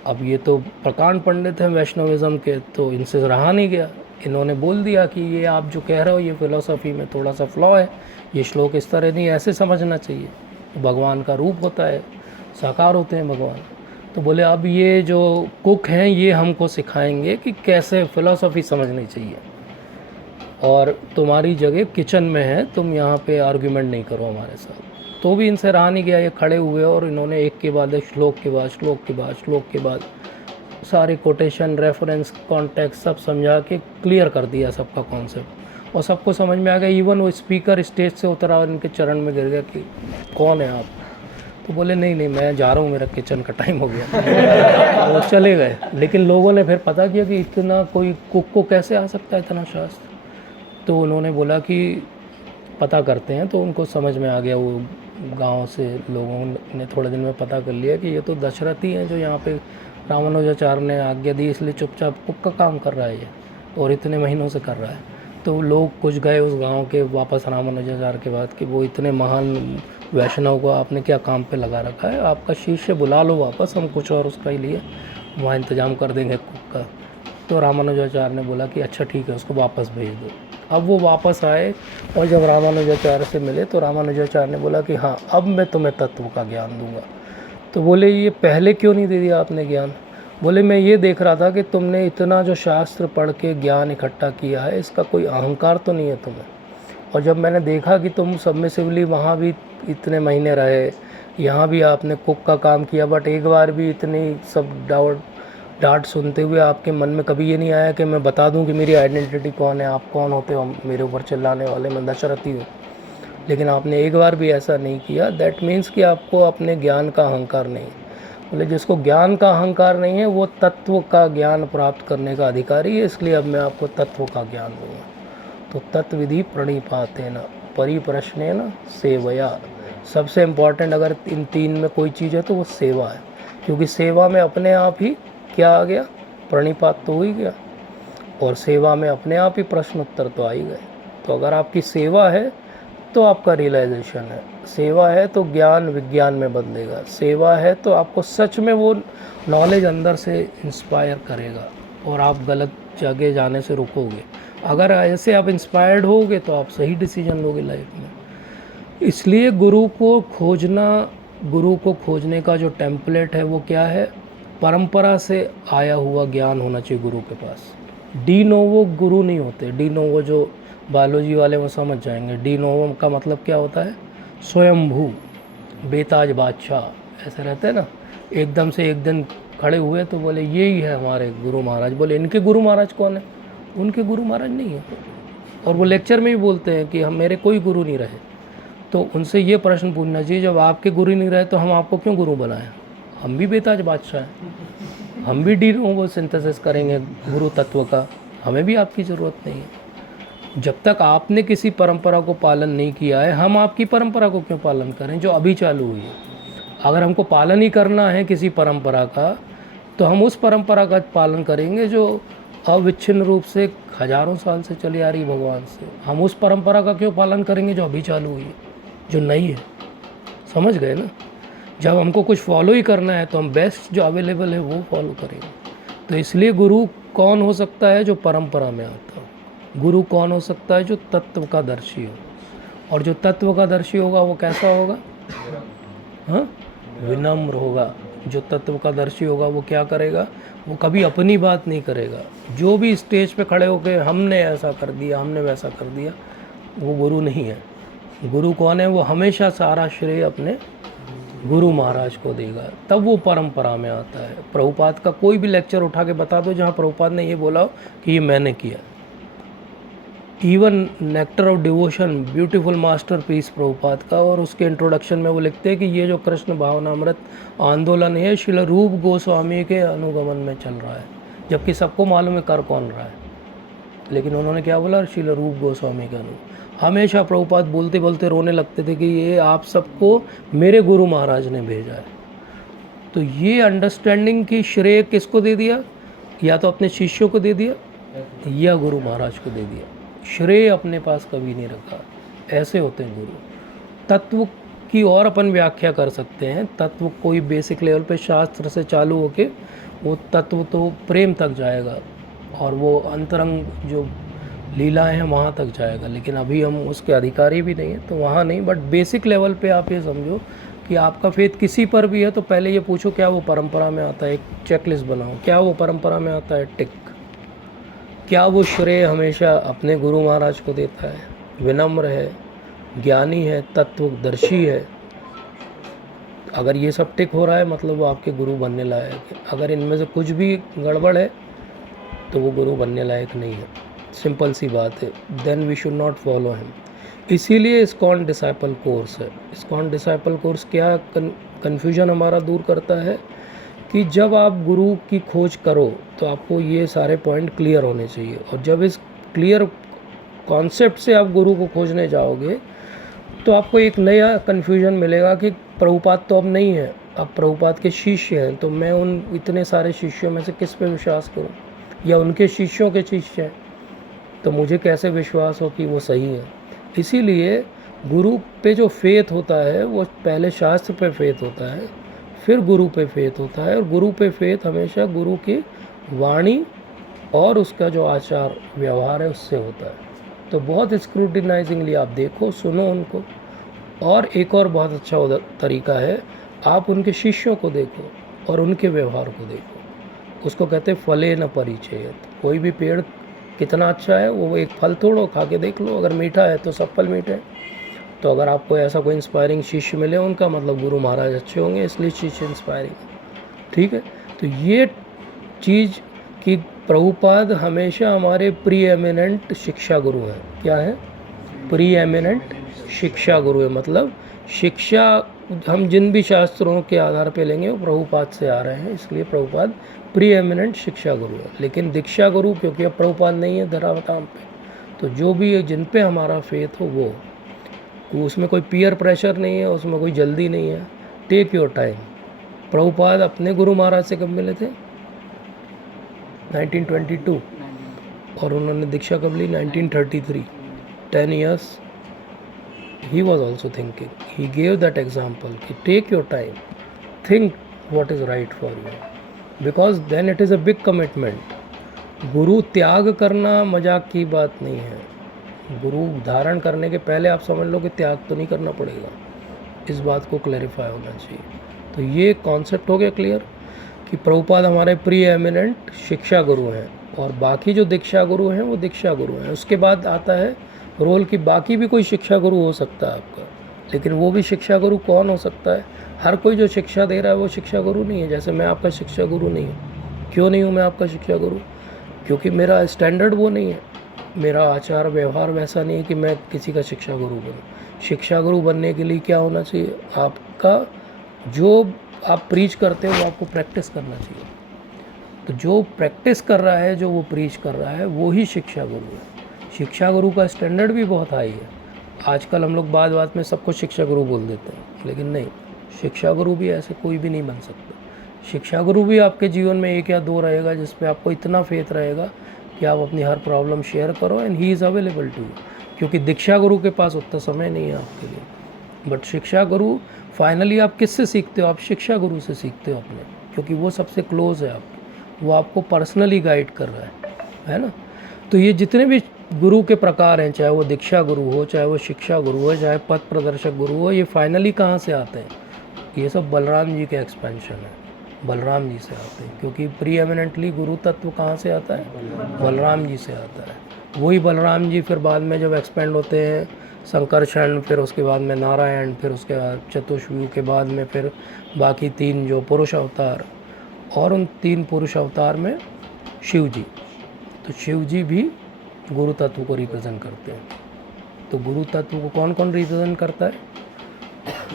अब ये तो प्रकांड पंडित हैं वैष्णविज़्म के, तो इनसे रहा नहीं गया, इन्होंने बोल दिया कि ये आप जो कह रहे हो ये फ़िलासफ़ी में थोड़ा सा फ्लॉ है, ये श्लोक इस तरह नहीं, ऐसे समझना चाहिए, भगवान का रूप होता है, साकार होते हैं भगवान। तो बोले, अब ये जो कुक हैं ये हमको सिखाएंगे कि कैसे फ़िलासफ़ी समझनी चाहिए, और तुम्हारी जगह किचन में है, तुम यहाँ पे आर्ग्यूमेंट नहीं करो हमारे साथ। तो भी इनसे रहा नहीं गया, ये खड़े हुए और इन्होंने एक के बाद एक, श्लोक के बाद श्लोक के बाद श्लोक के बाद सारे कोटेशन, रेफरेंस, कॉन्टेक्स्ट सब समझा के क्लियर कर दिया सबका कॉन्सेप्ट, और सबको समझ में आ गया। इवन वो स्पीकर स्टेज से उतरा और इनके चरण में गिर गया कि कौन है आप। तो बोले, नहीं नहीं मैं जा रहा हूँ, मेरा किचन का टाइम हो गया। वो चले गए। लेकिन लोगों ने फिर पता किया कि इतना कोई कुक को कैसे आ सकता है इतना शास्त्र। तो उन्होंने बोला कि पता करते हैं, तो उनको समझ में आ गया, वो गांव से लोगों ने थोड़े दिन में पता कर लिया कि ये तो दशरथी हैं जो यहाँ पे रामानुजाचार्य ने आज्ञा दी, इसलिए चुपचाप कुक का काम कर रहा है ये, और इतने महीनों से कर रहा है। तो लोग कुछ गए उस गांव के वापस रामानुजाचार्य के बाद कि वो इतने महान वैष्णव को आपने क्या काम पे लगा रखा है, आपका शिष्य बुला लो वापस, हम कुछ और उसका ही लिए वहाँ इंतज़ाम कर देंगे कुक का। तो रामानुजाचार्य ने बोला कि अच्छा ठीक है, उसको वापस भेज दो। अब वो वापस आए और जब रामानुजाचार्य से मिले तो रामानुजाचार्य ने बोला कि हाँ, अब मैं तुम्हें तत्व का ज्ञान दूंगा। तो बोले, ये पहले क्यों नहीं दे दिया आपने ज्ञान? बोले, मैं ये देख रहा था कि तुमने इतना जो शास्त्र पढ़ के ज्ञान इकट्ठा किया है, इसका कोई अहंकार तो नहीं है तुम्हें। और जब मैंने देखा कि तुम सबमिसिवली वहाँ भी इतने महीने रहे, यहाँ भी आपने कुक का काम किया, बट एक बार भी इतनी सब डांट सुनते हुए आपके मन में कभी ये नहीं आया कि मैं बता दूं कि मेरी आइडेंटिटी कौन है, आप कौन होते हो मेरे ऊपर चिल्लाने वाले, मैं दशरथी हूँ। लेकिन आपने एक बार भी ऐसा नहीं किया। दैट मीन्स कि आपको अपने ज्ञान का अहंकार नहीं। बोले, जिसको ज्ञान का अहंकार नहीं है वो तत्व का ज्ञान प्राप्त करने का अधिकारी है, इसलिए अब मैं आपको तत्व का ज्ञान दूँगा। तो तत्विधि प्रणिपातेन परिप्रश्नेन सेवया, सबसे इम्पॉर्टेंट अगर इन 3 में कोई चीज़ है तो वो सेवा है, क्योंकि सेवा में अपने आप ही क्या आ गया, प्रणिपात तो हो ही गया, और सेवा में अपने आप ही प्रश्न उत्तर तो आ ही गए। तो अगर आपकी सेवा है तो आपका रियलाइजेशन है, सेवा है तो ज्ञान विज्ञान में बदलेगा, सेवा है तो आपको सच में वो नॉलेज अंदर से इंस्पायर करेगा और आप गलत जगह जाने से रुकोगे। अगर ऐसे आप इंस्पायर्ड होगे तो आप सही डिसीजन लोगे लाइफ में। इसलिए गुरु को खोजने का जो टेम्पलेट है वो क्या है, परंपरा से आया हुआ ज्ञान होना चाहिए गुरु के पास। डी नोवो गुरु नहीं होते। डी नोवो जो बायोलॉजी वाले वो समझ जाएंगे। डी नोवो का मतलब क्या होता है, स्वयंभू, बेताज बादशाह ऐसे रहते हैं ना, एकदम से एक दिन खड़े हुए तो बोले यही है हमारे गुरु महाराज। बोले इनके गुरु महाराज कौन है? उनके गुरु महाराज नहीं है। और वो लेक्चर में भी बोलते हैं कि हम मेरे कोई गुरु नहीं रहे। तो उनसे ये प्रश्न पूछना चाहिए, जब आपके गुरु नहीं रहे तो हम आपको क्यों गुरु बनाएं? हम भी बेताज बादशाह हैं, हम भी डी नोवो सिंथेसिस करेंगे गुरु तत्व का, हमें भी आपकी ज़रूरत नहीं है। जब तक आपने किसी परंपरा को पालन नहीं किया है, हम आपकी परंपरा को क्यों पालन करें जो अभी चालू हुई है? अगर हमको पालन ही करना है किसी परंपरा का, तो हम उस परंपरा का पालन करेंगे जो अविच्छिन्न रूप से हजारों साल से चली आ रही भगवान से। हम उस परंपरा का क्यों पालन करेंगे जो अभी चालू हुई है, जो नई है? समझ गए ना? जब हमको कुछ फॉलो ही करना है तो हम बेस्ट जो अवेलेबल है वो फॉलो करेंगे। तो इसलिए गुरु कौन हो सकता है? जो परंपरा में आता हो। गुरु कौन हो सकता है? जो तत्व का दर्शी हो। और जो तत्व का दर्शी होगा वो कैसा होगा? हाँ, विनम्र होगा। जो तत्व का दर्शी होगा वो क्या करेगा? वो कभी अपनी बात नहीं करेगा। जो भी स्टेज पे खड़े होकर हमने ऐसा कर दिया, हमने वैसा कर दिया, वो गुरु नहीं है। गुरु कौन है? वो हमेशा सारा श्रेय अपने गुरु महाराज को देगा, तब वो परंपरा में आता है। प्रभुपाद का कोई भी लेक्चर उठा के बता दो जहाँ प्रभुपाद ने ये बोला हो कि ये मैंने किया। Even nectar of devotion, beautiful masterpiece Prabhupada का, और उसके इंट्रोडक्शन में वो लिखते हैं कि ये जो कृष्ण भावनामृत आंदोलन है श्रील रूप गोस्वामी के अनुगमन में चल रहा है। जबकि सबको मालूम है कर कौन रहा है, लेकिन उन्होंने क्या बोला? श्रील रूप गोस्वामी के अनुगमन। हमेशा प्रभुपाद बोलते बोलते रोने लगते थे कि ये आप सबको मेरे गुरु महाराज ने भेजा है। तो ये अंडरस्टैंडिंग की श्रेय किसको दे दिया? या तो अपने शिष्यों को दे दिया या गुरु महाराज को दे दिया। श्रेय अपने पास कभी नहीं रखा। ऐसे होते हैं गुरु। तत्व की और अपन व्याख्या कर सकते हैं। तत्व कोई बेसिक लेवल पे शास्त्र से चालू होके वो तत्व तो प्रेम तक जाएगा और वो अंतरंग जो लीलाएं हैं वहाँ तक जाएगा, लेकिन अभी हम उसके अधिकारी भी नहीं हैं तो वहाँ नहीं। बट बेसिक लेवल पे आप ये समझो कि आपका फेथ किसी पर भी है तो पहले ये पूछो क्या वो परंपरा में आता है। एक चेकलिस्ट बनाओ, क्या वो परंपरा में आता है? टिक। क्या वो श्रेय हमेशा अपने गुरु महाराज को देता है? विनम्र है, ज्ञानी है, तत्वदर्शी है? अगर ये सब टिक हो रहा है मतलब वो आपके गुरु बनने लायक है। अगर इनमें से कुछ भी गड़बड़ है तो वो गुरु बनने लायक नहीं है। सिंपल सी बात है। Then we should not follow him. इसीलिए इस्कॉन डिसाइपल कोर्स है। इस्कॉन डिसाइपल कोर्स क्या कन्फ्यूजन हमारा दूर करता है कि जब आप गुरु की खोज करो तो आपको ये सारे पॉइंट क्लियर होने चाहिए, और जब इस क्लियर कॉन्सेप्ट से आप गुरु को खोजने जाओगे तो आपको एक नया कन्फ्यूजन मिलेगा कि प्रभुपाद तो अब नहीं है, अब प्रभुपाद के शिष्य हैं, तो मैं उन इतने सारे शिष्यों में से किस पे विश्वास करूं? या उनके शिष्यों के शिष्य हैं तो मुझे कैसे विश्वास हो कि वो सही है? इसीलिए गुरु पे जो फेथ होता है वो पहले शास्त्र पे फेथ होता है, फिर गुरु पे फेथ होता है। और गुरु पे फेथ हमेशा गुरु की वाणी और उसका जो आचार व्यवहार है उससे होता है। तो बहुत स्क्रूटिनाइजिंगली आप देखो, सुनो उनको। और एक और बहुत अच्छा तरीका है, आप उनके शिष्यों को देखो और उनके व्यवहार को देखो। उसको कहते हैं फले न परिचयत। कोई भी पेड़ कितना अच्छा है वो एक फल तोड़ो, खा के देख लो, अगर मीठा है तो सब फल मीठे हैं। तो अगर आपको ऐसा कोई इंस्पायरिंग शिष्य मिले उनका मतलब गुरु महाराज अच्छे होंगे, इसलिए शिष्य इंस्पायरिंग। ठीक है, तो ये चीज़ कि प्रभुपाद हमेशा हमारे प्री एमिनेंट शिक्षा गुरु हैं। क्या है? प्री एमिनेंट शिक्षा गुरु है। मतलब शिक्षा हम जिन भी शास्त्रों के आधार पे लेंगे वो प्रभुपाद से आ रहे हैं, इसलिए प्रभुपाद प्री एमिनेंट शिक्षा गुरु है। लेकिन दीक्षा गुरु क्योंकि अब प्रभुपाद नहीं है धरावताम पे, तो जो भी जिन पे हमारा फेथ हो वो, उसमें कोई पीयर प्रेशर नहीं है, उसमें कोई जल्दी नहीं है। Take your time. प्रभुपाद अपने गुरु महाराज से कब मिले थे? 1922। और उन्होंने दीक्षा कब ली? 1933। 10 years he was also thinking. He gave that example कि take your time, think what is right for you, because then it is a big commitment. गुरु त्याग करना मजाक की बात नहीं है. गुरु धारण करने के पहले आप समझ लो कि त्याग तो नहीं करना पड़ेगा. इस बात को क्लैरिफाई होना चाहिए. तो ये कॉन्सेप्ट हो गया क्लियर कि प्रभुपाद हमारे प्री एमिनेंट शिक्षा गुरु हैं और बाकी जो दीक्षा गुरु हैं वो दीक्षा गुरु हैं. उसके बाद आता है रोल की बाकी भी कोई शिक्षा गुरु हो सकता है आपका, लेकिन वो भी शिक्षा गुरु कौन हो सकता है? हर कोई जो शिक्षा दे रहा है वो शिक्षा गुरु नहीं है. जैसे मैं आपका शिक्षा गुरु नहीं हूँ. क्यों नहीं हूँ मैं आपका शिक्षा गुरु? क्योंकि मेरा स्टैंडर्ड वो नहीं है, मेरा आचार व्यवहार वैसा नहीं है कि मैं किसी का शिक्षा गुरु बनूँ. शिक्षा गुरु बनने के लिए क्या होना चाहिए? आपका जो आप प्रीच करते हो वो आपको प्रैक्टिस करना चाहिए. तो जो प्रैक्टिस कर रहा है, जो वो प्रीच कर रहा है, वो ही शिक्षा गुरु है. शिक्षा गुरु का स्टैंडर्ड भी बहुत हाई है. आजकल हम लोग बात बात में सबको शिक्षा गुरु बोल देते हैं, लेकिन नहीं, शिक्षा गुरु भी ऐसे कोई भी नहीं बन सकता. शिक्षा गुरु भी आपके जीवन में एक या दो रहेगा जिस पे आपको इतना फेथ रहेगा कि आप अपनी हर प्रॉब्लम शेयर करो and he is available to you. क्योंकि दीक्षा गुरु के पास उतना समय नहीं है आपके लिए. बट शिक्षा गुरु फाइनली आप किससे सीखते हो? आप शिक्षा गुरु से सीखते हो अपने, क्योंकि वो सबसे क्लोज है आपके, वो आपको पर्सनली गाइड कर रहा है ना. तो ये जितने भी गुरु के प्रकार हैं, चाहे वो दीक्षा गुरु हो, चाहे वो शिक्षा गुरु हो, चाहे पथ प्रदर्शक गुरु हो, ये फाइनली कहाँ से आते हैं? ये सब बलराम जी के एक्सपेंशन है, बलराम जी से आते हैं. क्योंकि प्री एमिनेंटली गुरु तत्व कहाँ से आता है? बलराम जी से आता है. वही बलराम जी फिर बाद में जब एक्सपेंड होते हैं, संकर्षण, फिर उसके बाद में नारायण, फिर उसके बाद चतुष्व्यूह के बाद में फिर बाकी 3 जो पुरुष अवतार, और उन 3 पुरुष अवतार में शिव जी. तो शिव जी भी गुरु तत्व को रिप्रेजेंट करते हैं. तो गुरु तत्व को कौन कौन रिप्रेजेंट करता है?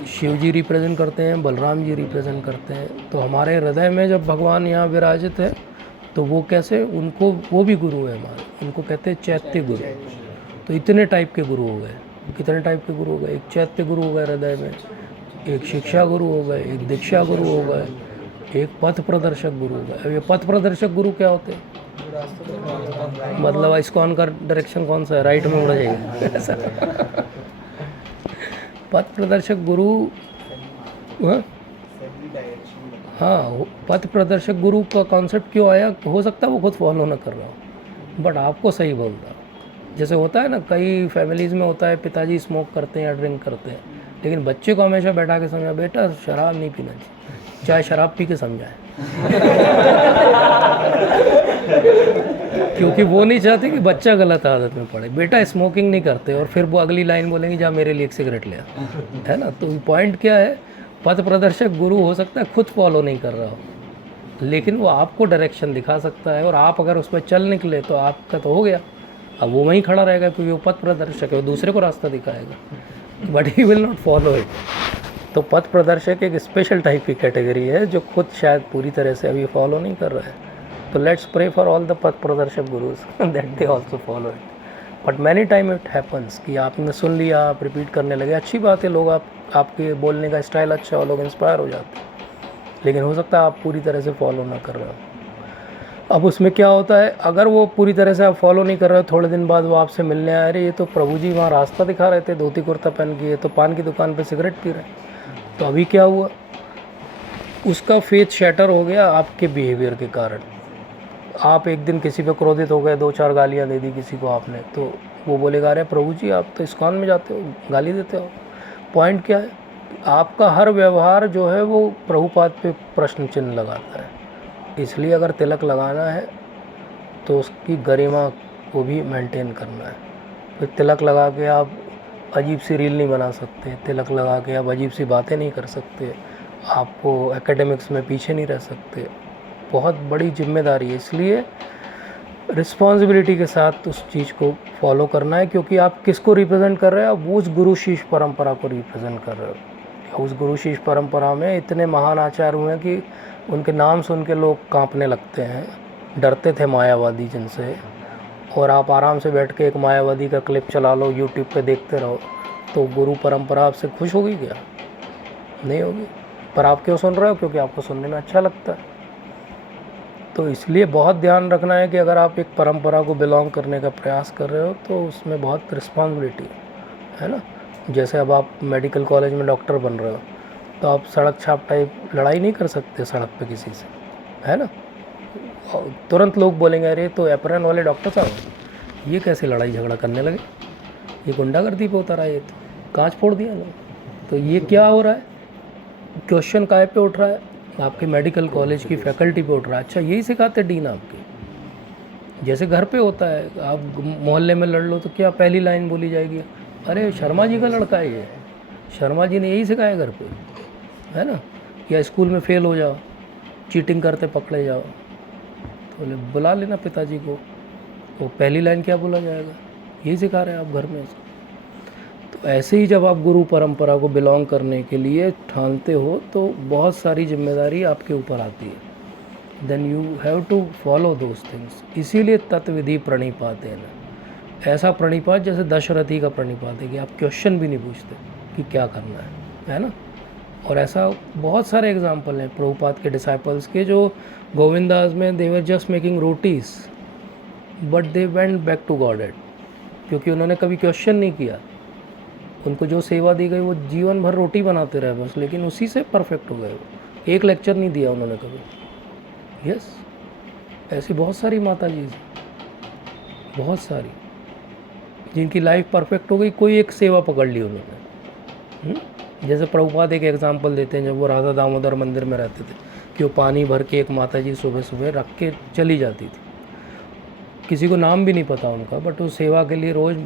शिव जी रिप्रेजेंट करते हैं, बलराम जी रिप्रेजेंट करते हैं. तो हमारे हृदय में जब भगवान यहाँ विराजित है तो वो कैसे, उनको वो भी गुरु है हमारे, उनको कहते हैं चैत्य गुरु. तो इतने टाइप के गुरु हो गए. कितने टाइप के गुरु हो गए? एक चैत्य गुरु हो गए हृदय में, एक शिक्षा गुरु हो गए, एक दीक्षा गुरु हो गए, एक पथ प्रदर्शक गुरु हो गए. अब ये पथ प्रदर्शक गुरु क्या होते हैं? मतलब इस्कॉन का डायरेक्शन कौन सा है? राइट में मुड़ा जाएगा. पथ प्रदर्शक गुरु, हाँ, पथ प्रदर्शक गुरु का कॉन्सेप्ट क्यों आया? हो सकता है वो खुद फॉलो ना कर रहा हो, बट आपको सही बोल रहा हो. जैसे होता है ना, कई फैमिलीज़ में होता है पिताजी स्मोक करते हैं या ड्रिंक करते हैं, लेकिन बच्चे को हमेशा बैठा के समझा, बेटा शराब नहीं पीना चाहिए, चाहे शराब पी के समझाए. क्योंकि वो नहीं चाहते कि बच्चा गलत आदत में पड़े. बेटा स्मोकिंग नहीं करते, और फिर वो अगली लाइन बोलेंगे जा मेरे लिए एक सिगरेट ले आ, है ना. तो पॉइंट क्या है? पथ प्रदर्शक गुरु हो सकता है खुद फॉलो नहीं कर रहा हो, लेकिन वो आपको डायरेक्शन दिखा सकता है, और आप अगर उस पर चल निकले तो आपका तो हो गया. अब वो वहीं खड़ा रहेगा क्योंकि वो पथ प्रदर्शक है, वो दूसरे को रास्ता दिखाएगा, but he will not follow it. तो पथ प्रदर्शक एक स्पेशल टाइप की कैटेगरी है जो खुद शायद पूरी तरह से अभी फॉलो नहीं कर रहा है. तो let's pray for all the पथ प्रदर्शक gurus that they also follow it. But many time it happens कि आपने सुन लिया, आप रिपीट करने लगे, अच्छी बात है, लोग आपके बोलने का स्टाइल अच्छा हो, लोग इंस्पायर हो जाते हैं, लेकिन हो सकता है आप पूरी तरह से फॉलो ना कर रहे हो. अब उसमें क्या होता है, अगर वो पूरी तरह से आप फॉलो नहीं कर रहे हो, थोड़े दिन बाद वो आपसे मिलने आए, अरे ये तो प्रभु जी वहाँ रास्ता दिखा रहे थे, धोती कुर्ता पहन के, तो पान की दुकान पे सिगरेट पी रहे हैं. तो अभी क्या हुआ? उसका फेथ शैटर हो गया आपके बिहेवियर के कारण. आप एक दिन किसी पे क्रोधित हो गए, 2-4 गालियाँ दे दी किसी को आपने, तो वो बोलेगा अरे प्रभु जी आप तो इस्कॉन में जाते हो, गाली देते हो. पॉइंट क्या है? आपका हर व्यवहार जो है वो प्रभुपाद पे प्रश्न चिन्ह लगाता है. इसलिए अगर तिलक लगाना है तो उसकी गरिमा को भी मेंटेन करना है. फिर तिलक लगा के आप अजीब सी रील नहीं बना सकते, तिलक लगा के आप अजीब सी बातें नहीं कर सकते, आपको एकेडमिक्स में पीछे नहीं रह सकते. बहुत बड़ी जिम्मेदारी है, इसलिए रिस्पॉन्सिबिलिटी के साथ उस चीज़ को फॉलो करना है. क्योंकि आप किसको रिप्रेजेंट कर रहे हैं? आप उस गुरु शिष्य परंपरा को रिप्रेजेंट कर रहे हो. उस गुरु शिष्य परंपरा में इतने महान आचार्य हुए हैं कि उनके नाम सुन के लोग कांपने लगते हैं, डरते थे मायावादी जिनसे. और आप आराम से बैठ के एक मायावादी का क्लिप चला लो, यूट्यूब पे देखते रहो, तो गुरु परंपरा आपसे खुश होगी क्या? नहीं होगी. पर आप क्यों सुन रहे हो? क्योंकि आपको सुनने में अच्छा लगता है. तो इसलिए बहुत ध्यान रखना है कि अगर आप एक परंपरा को बिलोंग करने का प्रयास कर रहे हो तो उसमें बहुत रिस्पॉन्सिबिलिटी है ना. जैसे अब आप मेडिकल कॉलेज में डॉक्टर बन रहे हो तो आप सड़क छाप टाइप लड़ाई नहीं कर सकते सड़क पे किसी से, है ना। और तुरंत लोग बोलेंगे अरे तो एप्रन वाले डॉक्टर साहब ये कैसे लड़ाई झगड़ा करने लगे, ये गुंडागर्दी पे उतर आए, तो कांच फोड़ दिया लोग। तो ये क्या हो रहा है, क्वेश्चन काय पे उठ रहा है, आपके मेडिकल कॉलेज की फैकल्टी पे उठ रहा है। अच्छा यही सिखाते डीन आपके, जैसे घर पे होता है, आप मोहल्ले में लड़ लो तो क्या पहली लाइन बोली जाएगी, अरे शर्मा जी का लड़का है ये, शर्मा जी ने यही सिखाया घर पे, है ना। या स्कूल में फेल हो जाओ, चीटिंग करते पकड़े जाओ तो बोले बुला लेना पिताजी को, तो पहली लाइन क्या बोला जाएगा, यही सिखा रहे हैं आप घर में। तो ऐसे ही जब आप गुरु परंपरा को बिलोंग करने के लिए ठानते हो तो बहुत सारी जिम्मेदारी आपके ऊपर आती है, then you have to follow those things. इसीलिए तत्विधि प्रणिपात है ना, ऐसा प्रणिपात जैसे दशरथी का प्रणिपात है कि आप क्वेश्चन भी नहीं पूछते कि क्या करना है ना। और ऐसा बहुत सारे एग्जाम्पल हैं प्रभुपाद के डिसाइपल्स के, जो गोविंदास में they were just making rotis but they went back to Godhead, क्योंकि उन्होंने कभी क्वेश्चन नहीं किया। उनको जो सेवा दी गई वो जीवन भर रोटी बनाते रहे बस, लेकिन उसी से परफेक्ट हो गए वो। एक लेक्चर नहीं दिया उन्होंने कभी। यस, ऐसी बहुत सारी माता जी, बहुत सारी, जिनकी लाइफ परफेक्ट हो गई, कोई एक सेवा पकड़ ली उन्होंने। जैसे प्रभुपाद एक एग्जांपल देते हैं, जब वो राधा दामोदर मंदिर में रहते थे कि वो पानी भर के एक माता जी सुबह सुबह रख के चली जाती थी, किसी को नाम भी नहीं पता उनका, बट वो सेवा के लिए रोज़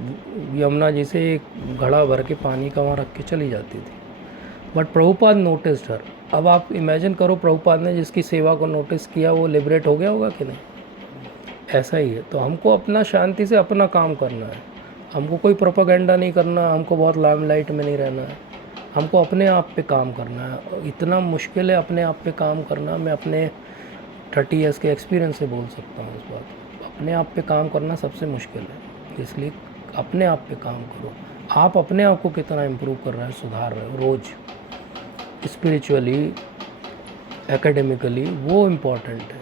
यमुना जी से एक घड़ा भर के पानी का वहाँ रख के चली जाती थी। बट प्रभुपाद नोटिस्ड हर। अब आप इमेजिन करो, प्रभुपाद ने जिसकी सेवा को नोटिस किया वो लिबरेट हो गया होगा कि नहीं। ऐसा ही है। तो हमको अपना शांति से अपना काम करना है, हमको कोई प्रोपेगेंडा नहीं करना, हमको बहुत लाइमलाइट में नहीं रहना है, हमको अपने आप पे काम करना है। इतना मुश्किल है अपने आप पे काम करना, मैं अपने 30 ईयर्स के एक्सपीरियंस से बोल सकता हूँ इस बात को। अपने आप पे काम करना सबसे मुश्किल है, इसलिए अपने आप पे काम करो। आप अपने आप को कितना इम्प्रूव कर रहे हो, सुधार रहे हो रोज़, स्पिरिचुअली, एकेडमिकली, वो इम्पॉर्टेंट है।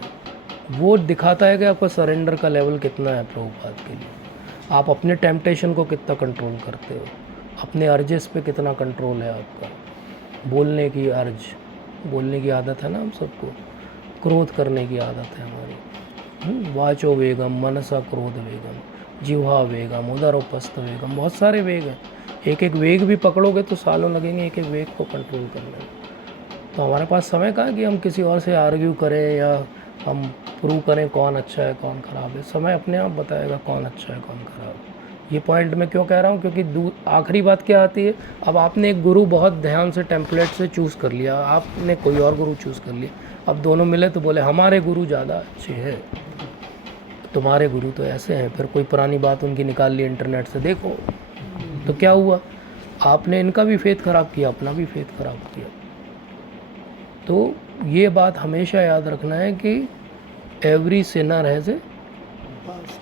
वो दिखाता है कि आपका सरेंडर का लेवल कितना है प्रभुपाद के लिए। आप अपने टेम्पटेशन को कितना कंट्रोल करते हो, अपने अर्जेस पे कितना कंट्रोल है आपका। बोलने की अर्ज, बोलने की आदत है ना हम सबको, क्रोध करने की आदत है हमारी। वाचो वेगम, मनसा क्रोध वेगम, जिह्वा वेगम, उदरोपस्थ वेगम, बहुत सारे वेग हैं। एक एक वेग भी पकड़ोगे तो सालों लगेंगे एक एक वेग को कंट्रोल करने में। तो हमारे पास समय कहाँ कि हम किसी और से आर्ग्यू करें या हम प्रूव करें कौन अच्छा है कौन ख़राब है। समय अपने आप बताएगा कौन अच्छा है कौन ख़राब है। ये पॉइंट मैं क्यों कह रहा हूँ, क्योंकि आखिरी बात क्या आती है, अब आपने एक गुरु बहुत ध्यान से टेम्पलेट से चूज़ कर लिया, आपने कोई और गुरु चूज़ कर लिया, अब दोनों मिले तो बोले हमारे गुरु ज़्यादा अच्छे हैं, तुम्हारे गुरु तो ऐसे हैं। फिर कोई पुरानी बात उनकी निकाल ली इंटरनेट से, देखो तो क्या हुआ, आपने इनका भी फेथ ख़राब किया, अपना भी फेथ ख़राब किया। तो ये बात हमेशा याद रखना है कि every sinner has a past,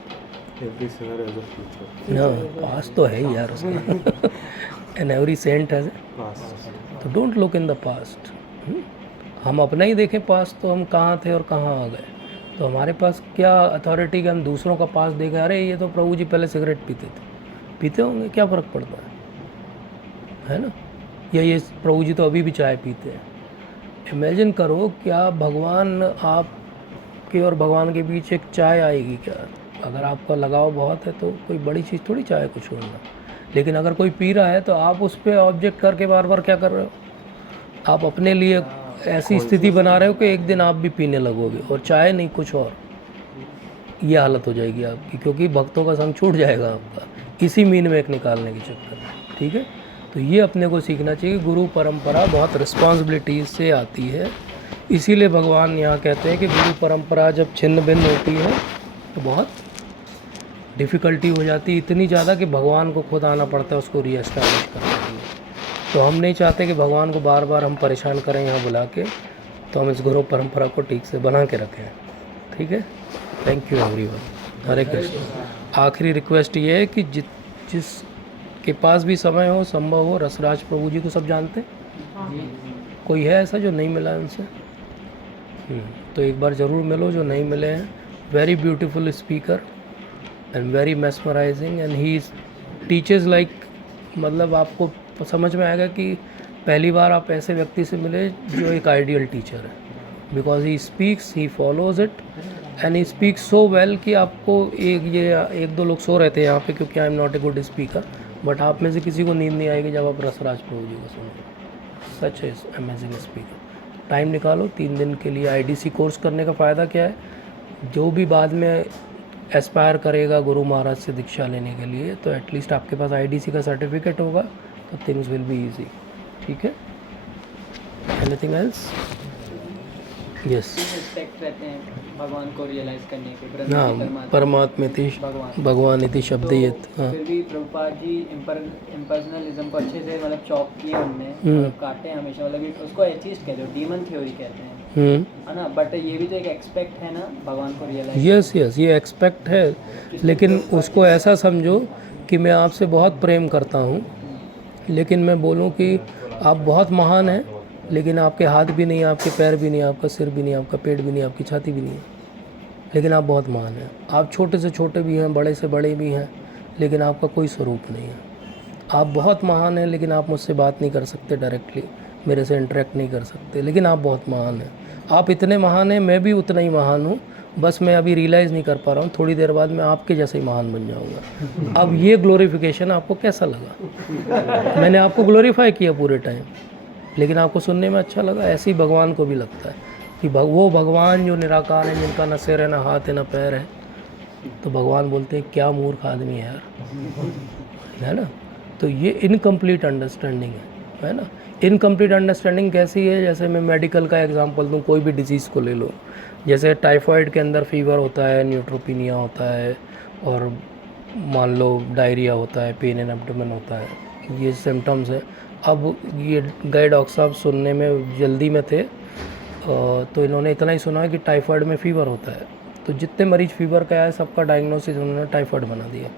तो है ही यार उसका, and every saint has a past. तो don't look in the past. हम अपना ही देखें पास्ट तो हम कहाँ थे और कहाँ आ गए। तो हमारे पास क्या अथॉरिटी कि हम दूसरों का पास देखें, अरे ये तो प्रभु जी पहले सिगरेट पीते थे, पीते होंगे, क्या फ़र्क पड़ता है ना। या ये प्रभु जी तो अभी भी चाय पीते हैं। इमेजिन करो, क्या भगवान आपके और भगवान के बीच एक चाय आएगी क्या? अगर आपका लगाव बहुत है तो कोई बड़ी चीज़ थोड़ी चाय को छोड़ना। लेकिन अगर कोई पी रहा है तो आप उस पर ऑब्जेक्ट करके बार बार क्या कर रहे हो, आप अपने लिए ऐसी स्थिति बना रहे हो कि एक दिन आप भी पीने लगोगे, और चाय नहीं कुछ और। ये हालत हो जाएगी आपकी, क्योंकि भक्तों का संग छूट जाएगा आपका इसी मीन में एक निकालने के चक्कर में। ठीक है, तो ये अपने को सीखना चाहिए कि गुरु परंपरा बहुत रिस्पॉन्सिबिलिटीज से आती है। इसीलिए भगवान यहाँ कहते हैं कि गुरु परंपरा जब छिन्न भिन्न होती है तो बहुत डिफ़िकल्टी हो जाती है, इतनी ज़्यादा कि भगवान को खुद आना पड़ता है उसको रीएस्टैब्लिश करने के लिए। तो हम नहीं चाहते कि भगवान को बार बार हम परेशान करें यहाँ बुला के, तो हम इस गुरु परंपरा को ठीक से बना के रखें। ठीक है, थैंक यू एवरीवन, हरे कृष्ण। आखिरी रिक्वेस्ट ये है कि जिसके पास भी समय हो, संभव हो, रसराज प्रभु जी को सब जानते हैं, कोई है ऐसा जो नहीं मिला उनसे? तो एक बार ज़रूर मिलो जो नहीं मिले हैं। Very beautiful speaker and very mesmerising, and he teaches like, मतलब आपको तो समझ में आएगा कि पहली बार आप ऐसे व्यक्ति से मिले जो एक आइडियल टीचर है, because he speaks, he follows it and he speaks so well कि आपको एक दो लोग सो रहते हैं यहाँ पे क्योंकि I am not a good speaker, but आप में से किसी को नींद नहीं आएगी जब आप रसराज प्रभु जी को सुनोगे। सच है अमेजिंग स्पीकर। टाइम निकालो 3 दिन के लिए। आईडीसी कोर्स करने का फ़ायदा क्या है, जो भी बाद में एस्पायर करेगा गुरु महाराज से दीक्षा लेने के लिए, तो एटलीस्ट आपके पास आईडीसी का सर्टिफिकेट होगा, तो थिंग्स विल बी ईजी। ठीक है, एनीथिंग एल्स? यस, रिस्पेक्ट रहते हैं भगवान को रियलाइज करने के, ब्रह्म हाँ, परमात्मा परमात्मेति भगवान इति शब्दयेत। हाँ, फिर भी प्रभुपाद जी इम्पर्सनलिज्म को अच्छे से मतलब चॉप किए उनने, मतलब काटे हमेशा, मतलब कि उसको एथिस्ट कहते हो, डीमन थ्योरी कहते हैं, है ना, बट ये भी तो एक एक्सपेक्ट है ना भगवान को रियलाइज। यस, ये एक्सपेक्ट है, लेकिन उसको ऐसा समझो कि मैं आपसे बहुत प्रेम करता हूँ, लेकिन मैं बोलूँ कि आप बहुत महान हैं, लेकिन आपके हाथ भी नहीं, आपके पैर भी नहीं, आपका सिर भी नहीं, आपका पेट भी नहीं, आपकी छाती भी नहीं है, लेकिन आप बहुत महान हैं। आप छोटे से छोटे भी हैं, बड़े से बड़े भी हैं, लेकिन आपका कोई स्वरूप नहीं है। आप बहुत महान हैं, लेकिन आप मुझसे बात नहीं कर सकते डायरेक्टली, मेरे से इंटरेक्ट नहीं कर सकते, लेकिन आप बहुत महान हैं। आप इतने महान हैं, मैं भी उतना ही महान हूँ, बस मैं अभी रियलाइज़ नहीं कर पा रहा हूँ। थोड़ी देर बाद मैं आपके जैसे ही महान बन जाऊँगा। अब ये ग्लोरिफिकेशन आपको कैसा लगा? मैंने आपको ग्लोरीफाई किया पूरे टाइम, लेकिन आपको सुनने में अच्छा लगा। ऐसे ही भगवान को भी लगता है कि वो भगवान जो निराकार है, जिनका न सिर है, न हाथ है, न पैर है, तो भगवान बोलते हैं क्या मूर्ख आदमी है यार, है ना। तो ये इनकम्प्लीट अंडरस्टैंडिंग है ना। इनकम्प्लीट अंडरस्टैंडिंग कैसी है? जैसे मैं मेडिकल का एग्जांपल दूं, कोई भी डिजीज़ को ले लो, जैसे टाइफाइड के अंदर फीवर होता है, न्यूट्रोपीनिया होता है, और मान लो डायरिया होता है, पेन इन एब्डोमेन होता है, ये सिम्टम्स है। अब ये गए डॉक्टर साहब सुनने में जल्दी में थे, तो इन्होंने इतना ही सुना कि टाइफाइड में फ़ीवर होता है, तो जितने मरीज फीवर का आया सबका डायग्नोसिस उन्होंने टाइफाइड बना दिया।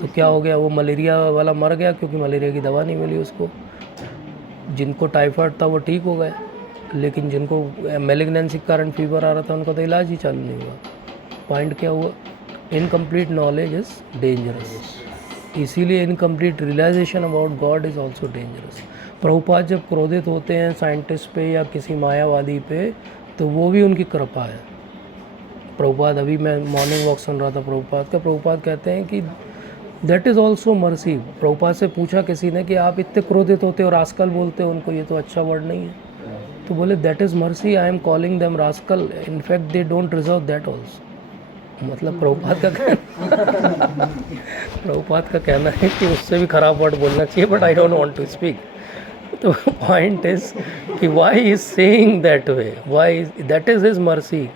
तो क्या हो गया? वो मलेरिया वाला मर गया क्योंकि मलेरिया की दवा नहीं मिली उसको। जिनको टाइफाइड था वो ठीक हो गए, लेकिन जिनको मेलिग्नेंसी के कारण फीवर आ रहा था उनका तो इलाज ही चालू नहीं हुआ। पॉइंट क्या हुआ? Incomplete knowledge is dangerous. इसीलिए incomplete realisation about God is also dangerous. Prabhupada जब क्रोधित होते हैं साइंटिस्ट पे या किसी मायावादी पे, तो वो भी उनकी कृपा है। प्रभुपाद, अभी मैं मॉर्निंग वॉक सुन रहा था प्रभुपाद का, प्रभुपाद कहते हैं कि that is also mercy. Prabhupada से पूछा किसी ने कि आप इतने क्रोधित होते हो, रास्कल बोलते हो उनको, ये तो अच्छा वर्ड नहीं है। तो बोले that is mercy, I am calling them rascal, in fact they don't deserve that also. मतलब प्रभुपाद का कहना है कि उससे भी ख़राब वर्ड बोलना चाहिए, but I don't want to speak. तो पॉइंट इज़ कि why is saying that way, why that is his mercy.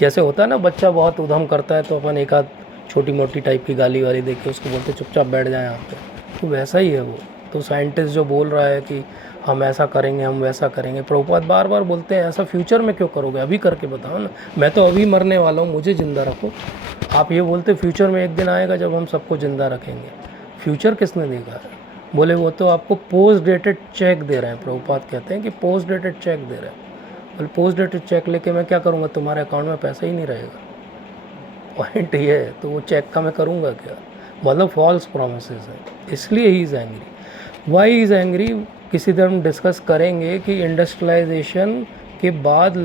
जैसे होता है ना, बच्चा बहुत उधम करता है तो अपन एक आध छोटी मोटी टाइप की गाली वाली देके उसको बोलते चुपचाप बैठ जाए यहाँ पे, तो वैसा ही है वो। तो साइंटिस्ट जो बोल रहा है कि हम ऐसा करेंगे, हम वैसा करेंगे, प्रभुपाद बार बार बोलते हैं ऐसा फ्यूचर में क्यों करोगे, अभी करके बताओ ना, मैं तो अभी मरने वाला हूँ, मुझे ज़िंदा रखो। आप ये बोलते फ्यूचर में एक दिन आएगा जब हम सबको ज़िंदा रखेंगे। फ्यूचर किसने देखा है? बोले वो तो आपको पोस्ट डेटेड चेक दे रहे हैं। प्रभुपाद कहते हैं कि पोस्ट डेटेड चेक दे रहे हैं। बोले पोस्ट डेटेड चेक लेके मैं क्या करूँगा, तुम्हारे अकाउंट में पैसा ही नहीं रहेगा। पॉइंट ये है, तो वो चेक का मैं करूँगा क्या? मतलब फॉल्स प्रोमिसेस है, इसलिए he is angry. Why is angry किसी दिन हम डिस्कस करेंगे कि इंडस्ट्रियलाइजेशन के बाद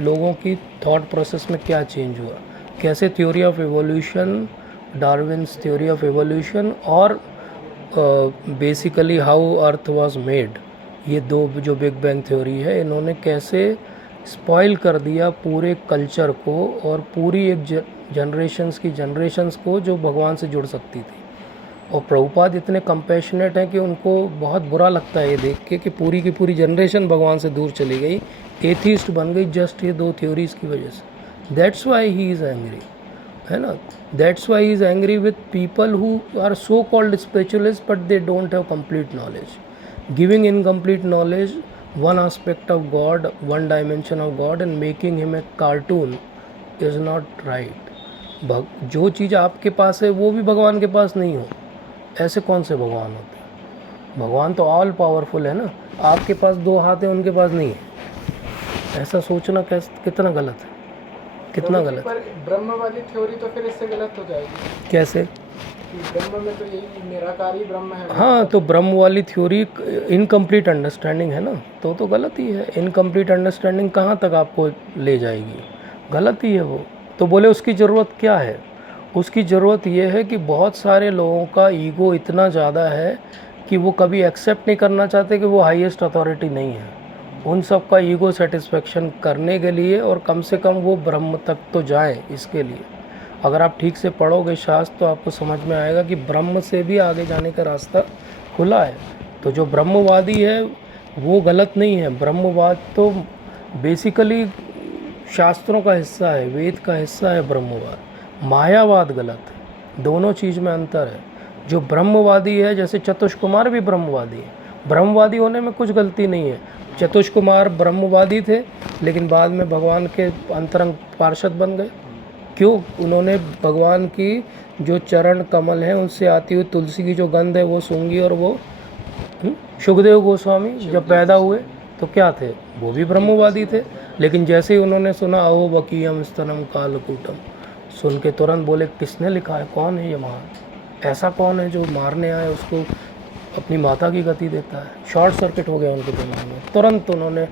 लोगों की थॉट प्रोसेस में क्या चेंज हुआ, कैसे theory of evolution, Darwin's theory of evolution और basically how earth was made, ये दो जो बिग बैंग थ्योरी है, इन्होंने कैसे स्पॉइल कर दिया पूरे कल्चर को और पूरी एक जनरेशन्स को जो भगवान से जुड़ सकती थी। और प्रभुपाद इतने कंपैशनेट हैं कि उनको बहुत बुरा लगता है ये देख के कि पूरी की पूरी जनरेशन भगवान से दूर चली गई, एथीस्ट बन गई जस्ट ये दो थ्योरीज़ की वजह से। That's why he is angry, है ना। That's why he is angry with people who are so called spiritualist but they don't have complete knowledge. Giving incomplete knowledge, one aspect of God, one dimension of God and making him a cartoon is not right. जो चीज़ आपके पास है वो भी भगवान के पास नहीं हो, ऐसे कौन से भगवान होते हैं? भगवान तो ऑल पावरफुल है ना। आपके पास 2 हाथ है, उनके पास नहीं है, ऐसा सोचना कितना गलत है, कितना गलत? पर ब्रह्म वाली थ्योरी तो फिर इससे गलत हो जाएगी कैसे? कि ब्रह्म में तो यही निराकारी ब्रह्म है। हाँ, तो ब्रह्म वाली थ्योरी इनकम्प्लीट अंडरस्टैंडिंग है ना, तो गलत ही है। इनकम्प्लीट अंडरस्टैंडिंग कहाँ तक आपको ले जाएगी? गलत ही है वो। तो बोले उसकी ज़रूरत क्या है? उसकी ज़रूरत ये है कि बहुत सारे लोगों का ईगो इतना ज़्यादा है कि वो कभी एक्सेप्ट नहीं करना चाहते कि वो हाईएस्ट अथॉरिटी नहीं है। उन सब का ईगो सेटिस्फेक्शन करने के लिए, और कम से कम वो ब्रह्म तक तो जाएं, इसके लिए अगर आप ठीक से पढ़ोगे शास्त्र तो आपको समझ में आएगा कि ब्रह्म से भी आगे जाने का रास्ता खुला है। तो जो ब्रह्मवादी है वो गलत नहीं है। ब्रह्मवाद तो बेसिकली शास्त्रों का हिस्सा है, वेद का हिस्सा है ब्रह्मवाद। मायावाद गलत है, दोनों चीज़ में अंतर है। जो ब्रह्मवादी है, जैसे चतुष्क कुमार भी ब्रह्मवादी है, ब्रह्मवादी होने में कुछ गलती नहीं है। चतुष्क कुमार ब्रह्मवादी थे लेकिन बाद में भगवान के अंतरंग पार्षद बन गए। क्यों? उन्होंने भगवान की जो चरण कमल हैं उनसे आती हुई तुलसी की जो गंध है वो सूंघी, और वो सुखदेव गोस्वामी जब पैदा हुए तो क्या थे? वो भी ब्रह्मवादी थे। लेकिन जैसे ही उन्होंने सुना अहो बकीयम स्तनम कालकूटम, सुन के तुरंत बोले किसने लिखा है, कौन है ये महान, ऐसा कौन है जो मारने आए उसको अपनी माता की गति देता है। शॉर्ट सर्किट हो गया उनके दिमाग में। तुरंत उन्होंने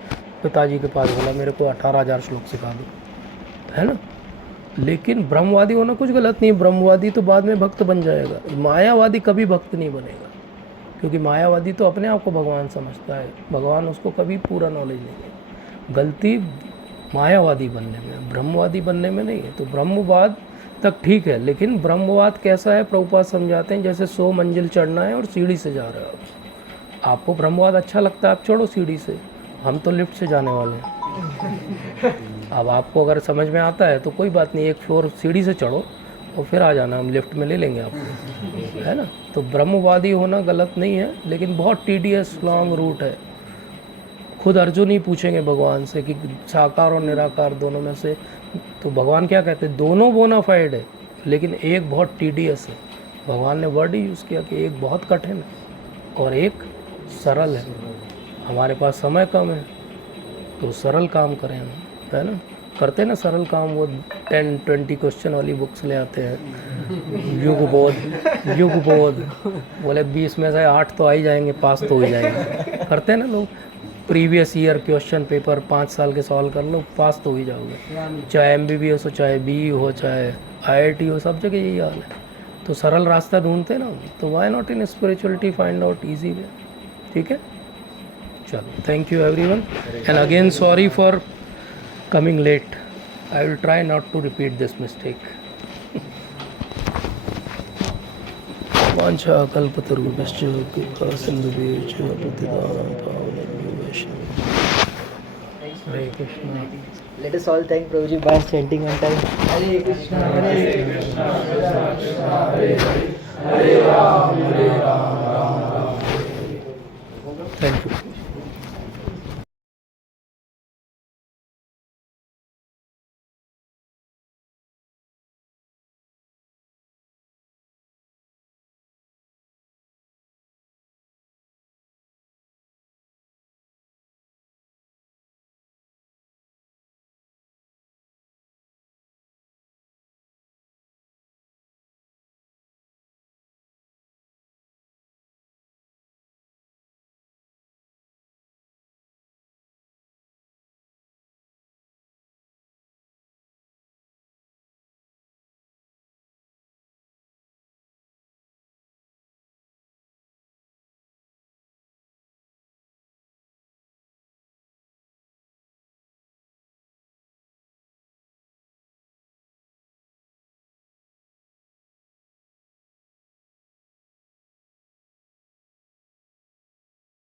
पिताजी के पास बोला मेरे को 18,000 श्लोक सिखा दो, है ना। लेकिन ब्रह्मवादी होना कुछ गलत नहीं। ब्रह्मवादी तो बाद में भक्त बन जाएगा, मायावादी कभी भक्त नहीं बनेगा, क्योंकि मायावादी तो अपने आप को भगवान समझता है, भगवान उसको कभी पूरा नॉलेज नहीं है। गलती मायावादी बनने में, ब्रह्मवादी बनने में नहीं है। तो ब्रह्मवाद तक ठीक है, लेकिन ब्रह्मवाद कैसा है प्रभुपाद समझाते हैं, जैसे 100 मंजिल चढ़ना है और सीढ़ी से जा रहे हो आप। आपको ब्रह्मवाद अच्छा लगता है, आप चढ़ो सीढ़ी से, हम तो लिफ्ट से जाने वाले हैं। अब आपको अगर समझ में आता है तो कोई बात नहीं, एक फ्लोर सीढ़ी से चढ़ो और फिर आ जाना, हम लिफ्ट में ले लेंगे आपको, है ना। तो ब्रह्मवादी होना गलत नहीं है, लेकिन बहुत टीडियस लॉन्ग रूट है। खुद अर्जुन ही पूछेंगे भगवान से कि साकार और निराकार दोनों में से, तो भगवान क्या कहते हैं? दोनों बोनाफाइड है, लेकिन एक बहुत टीडियस है। भगवान ने वर्ड ही यूज़ किया कि एक बहुत कठिन है और एक सरल है। हमारे पास समय कम है तो सरल काम करें हम, है ना। करते हैं ना सरल काम, वो 10-20 क्वेश्चन वाली बुक्स ले आते हैं, युग बोध, बोले 20 में से 8 तो आ ही जाएंगे, पास तो हो ही जाएंगे। करते हैं ना लोग, प्रीवियस ईयर क्वेश्चन पेपर 5 साल के सॉल्व कर लो, पास तो हो ही जाओगे। चाहे MBBS हो, चाहे BE हो, चाहे IIT हो, सब जगह यही हाल है। तो सरल रास्ता ढूंढते ना, तो why not in spirituality find out easy way. ठीक है, चलो, thank you everyone, and again sorry for coming late. I will try not to repeat this mistake. वांछा कल्पतरुभ्यश्च कृपा सिन्धुभ्यश्च पतितानां पावनेभ्यो वैष्णवेभ्यो। हरे Krishna. Let us all thank Prabhuji by chanting one time. Hare Krishna, Hare Krishna.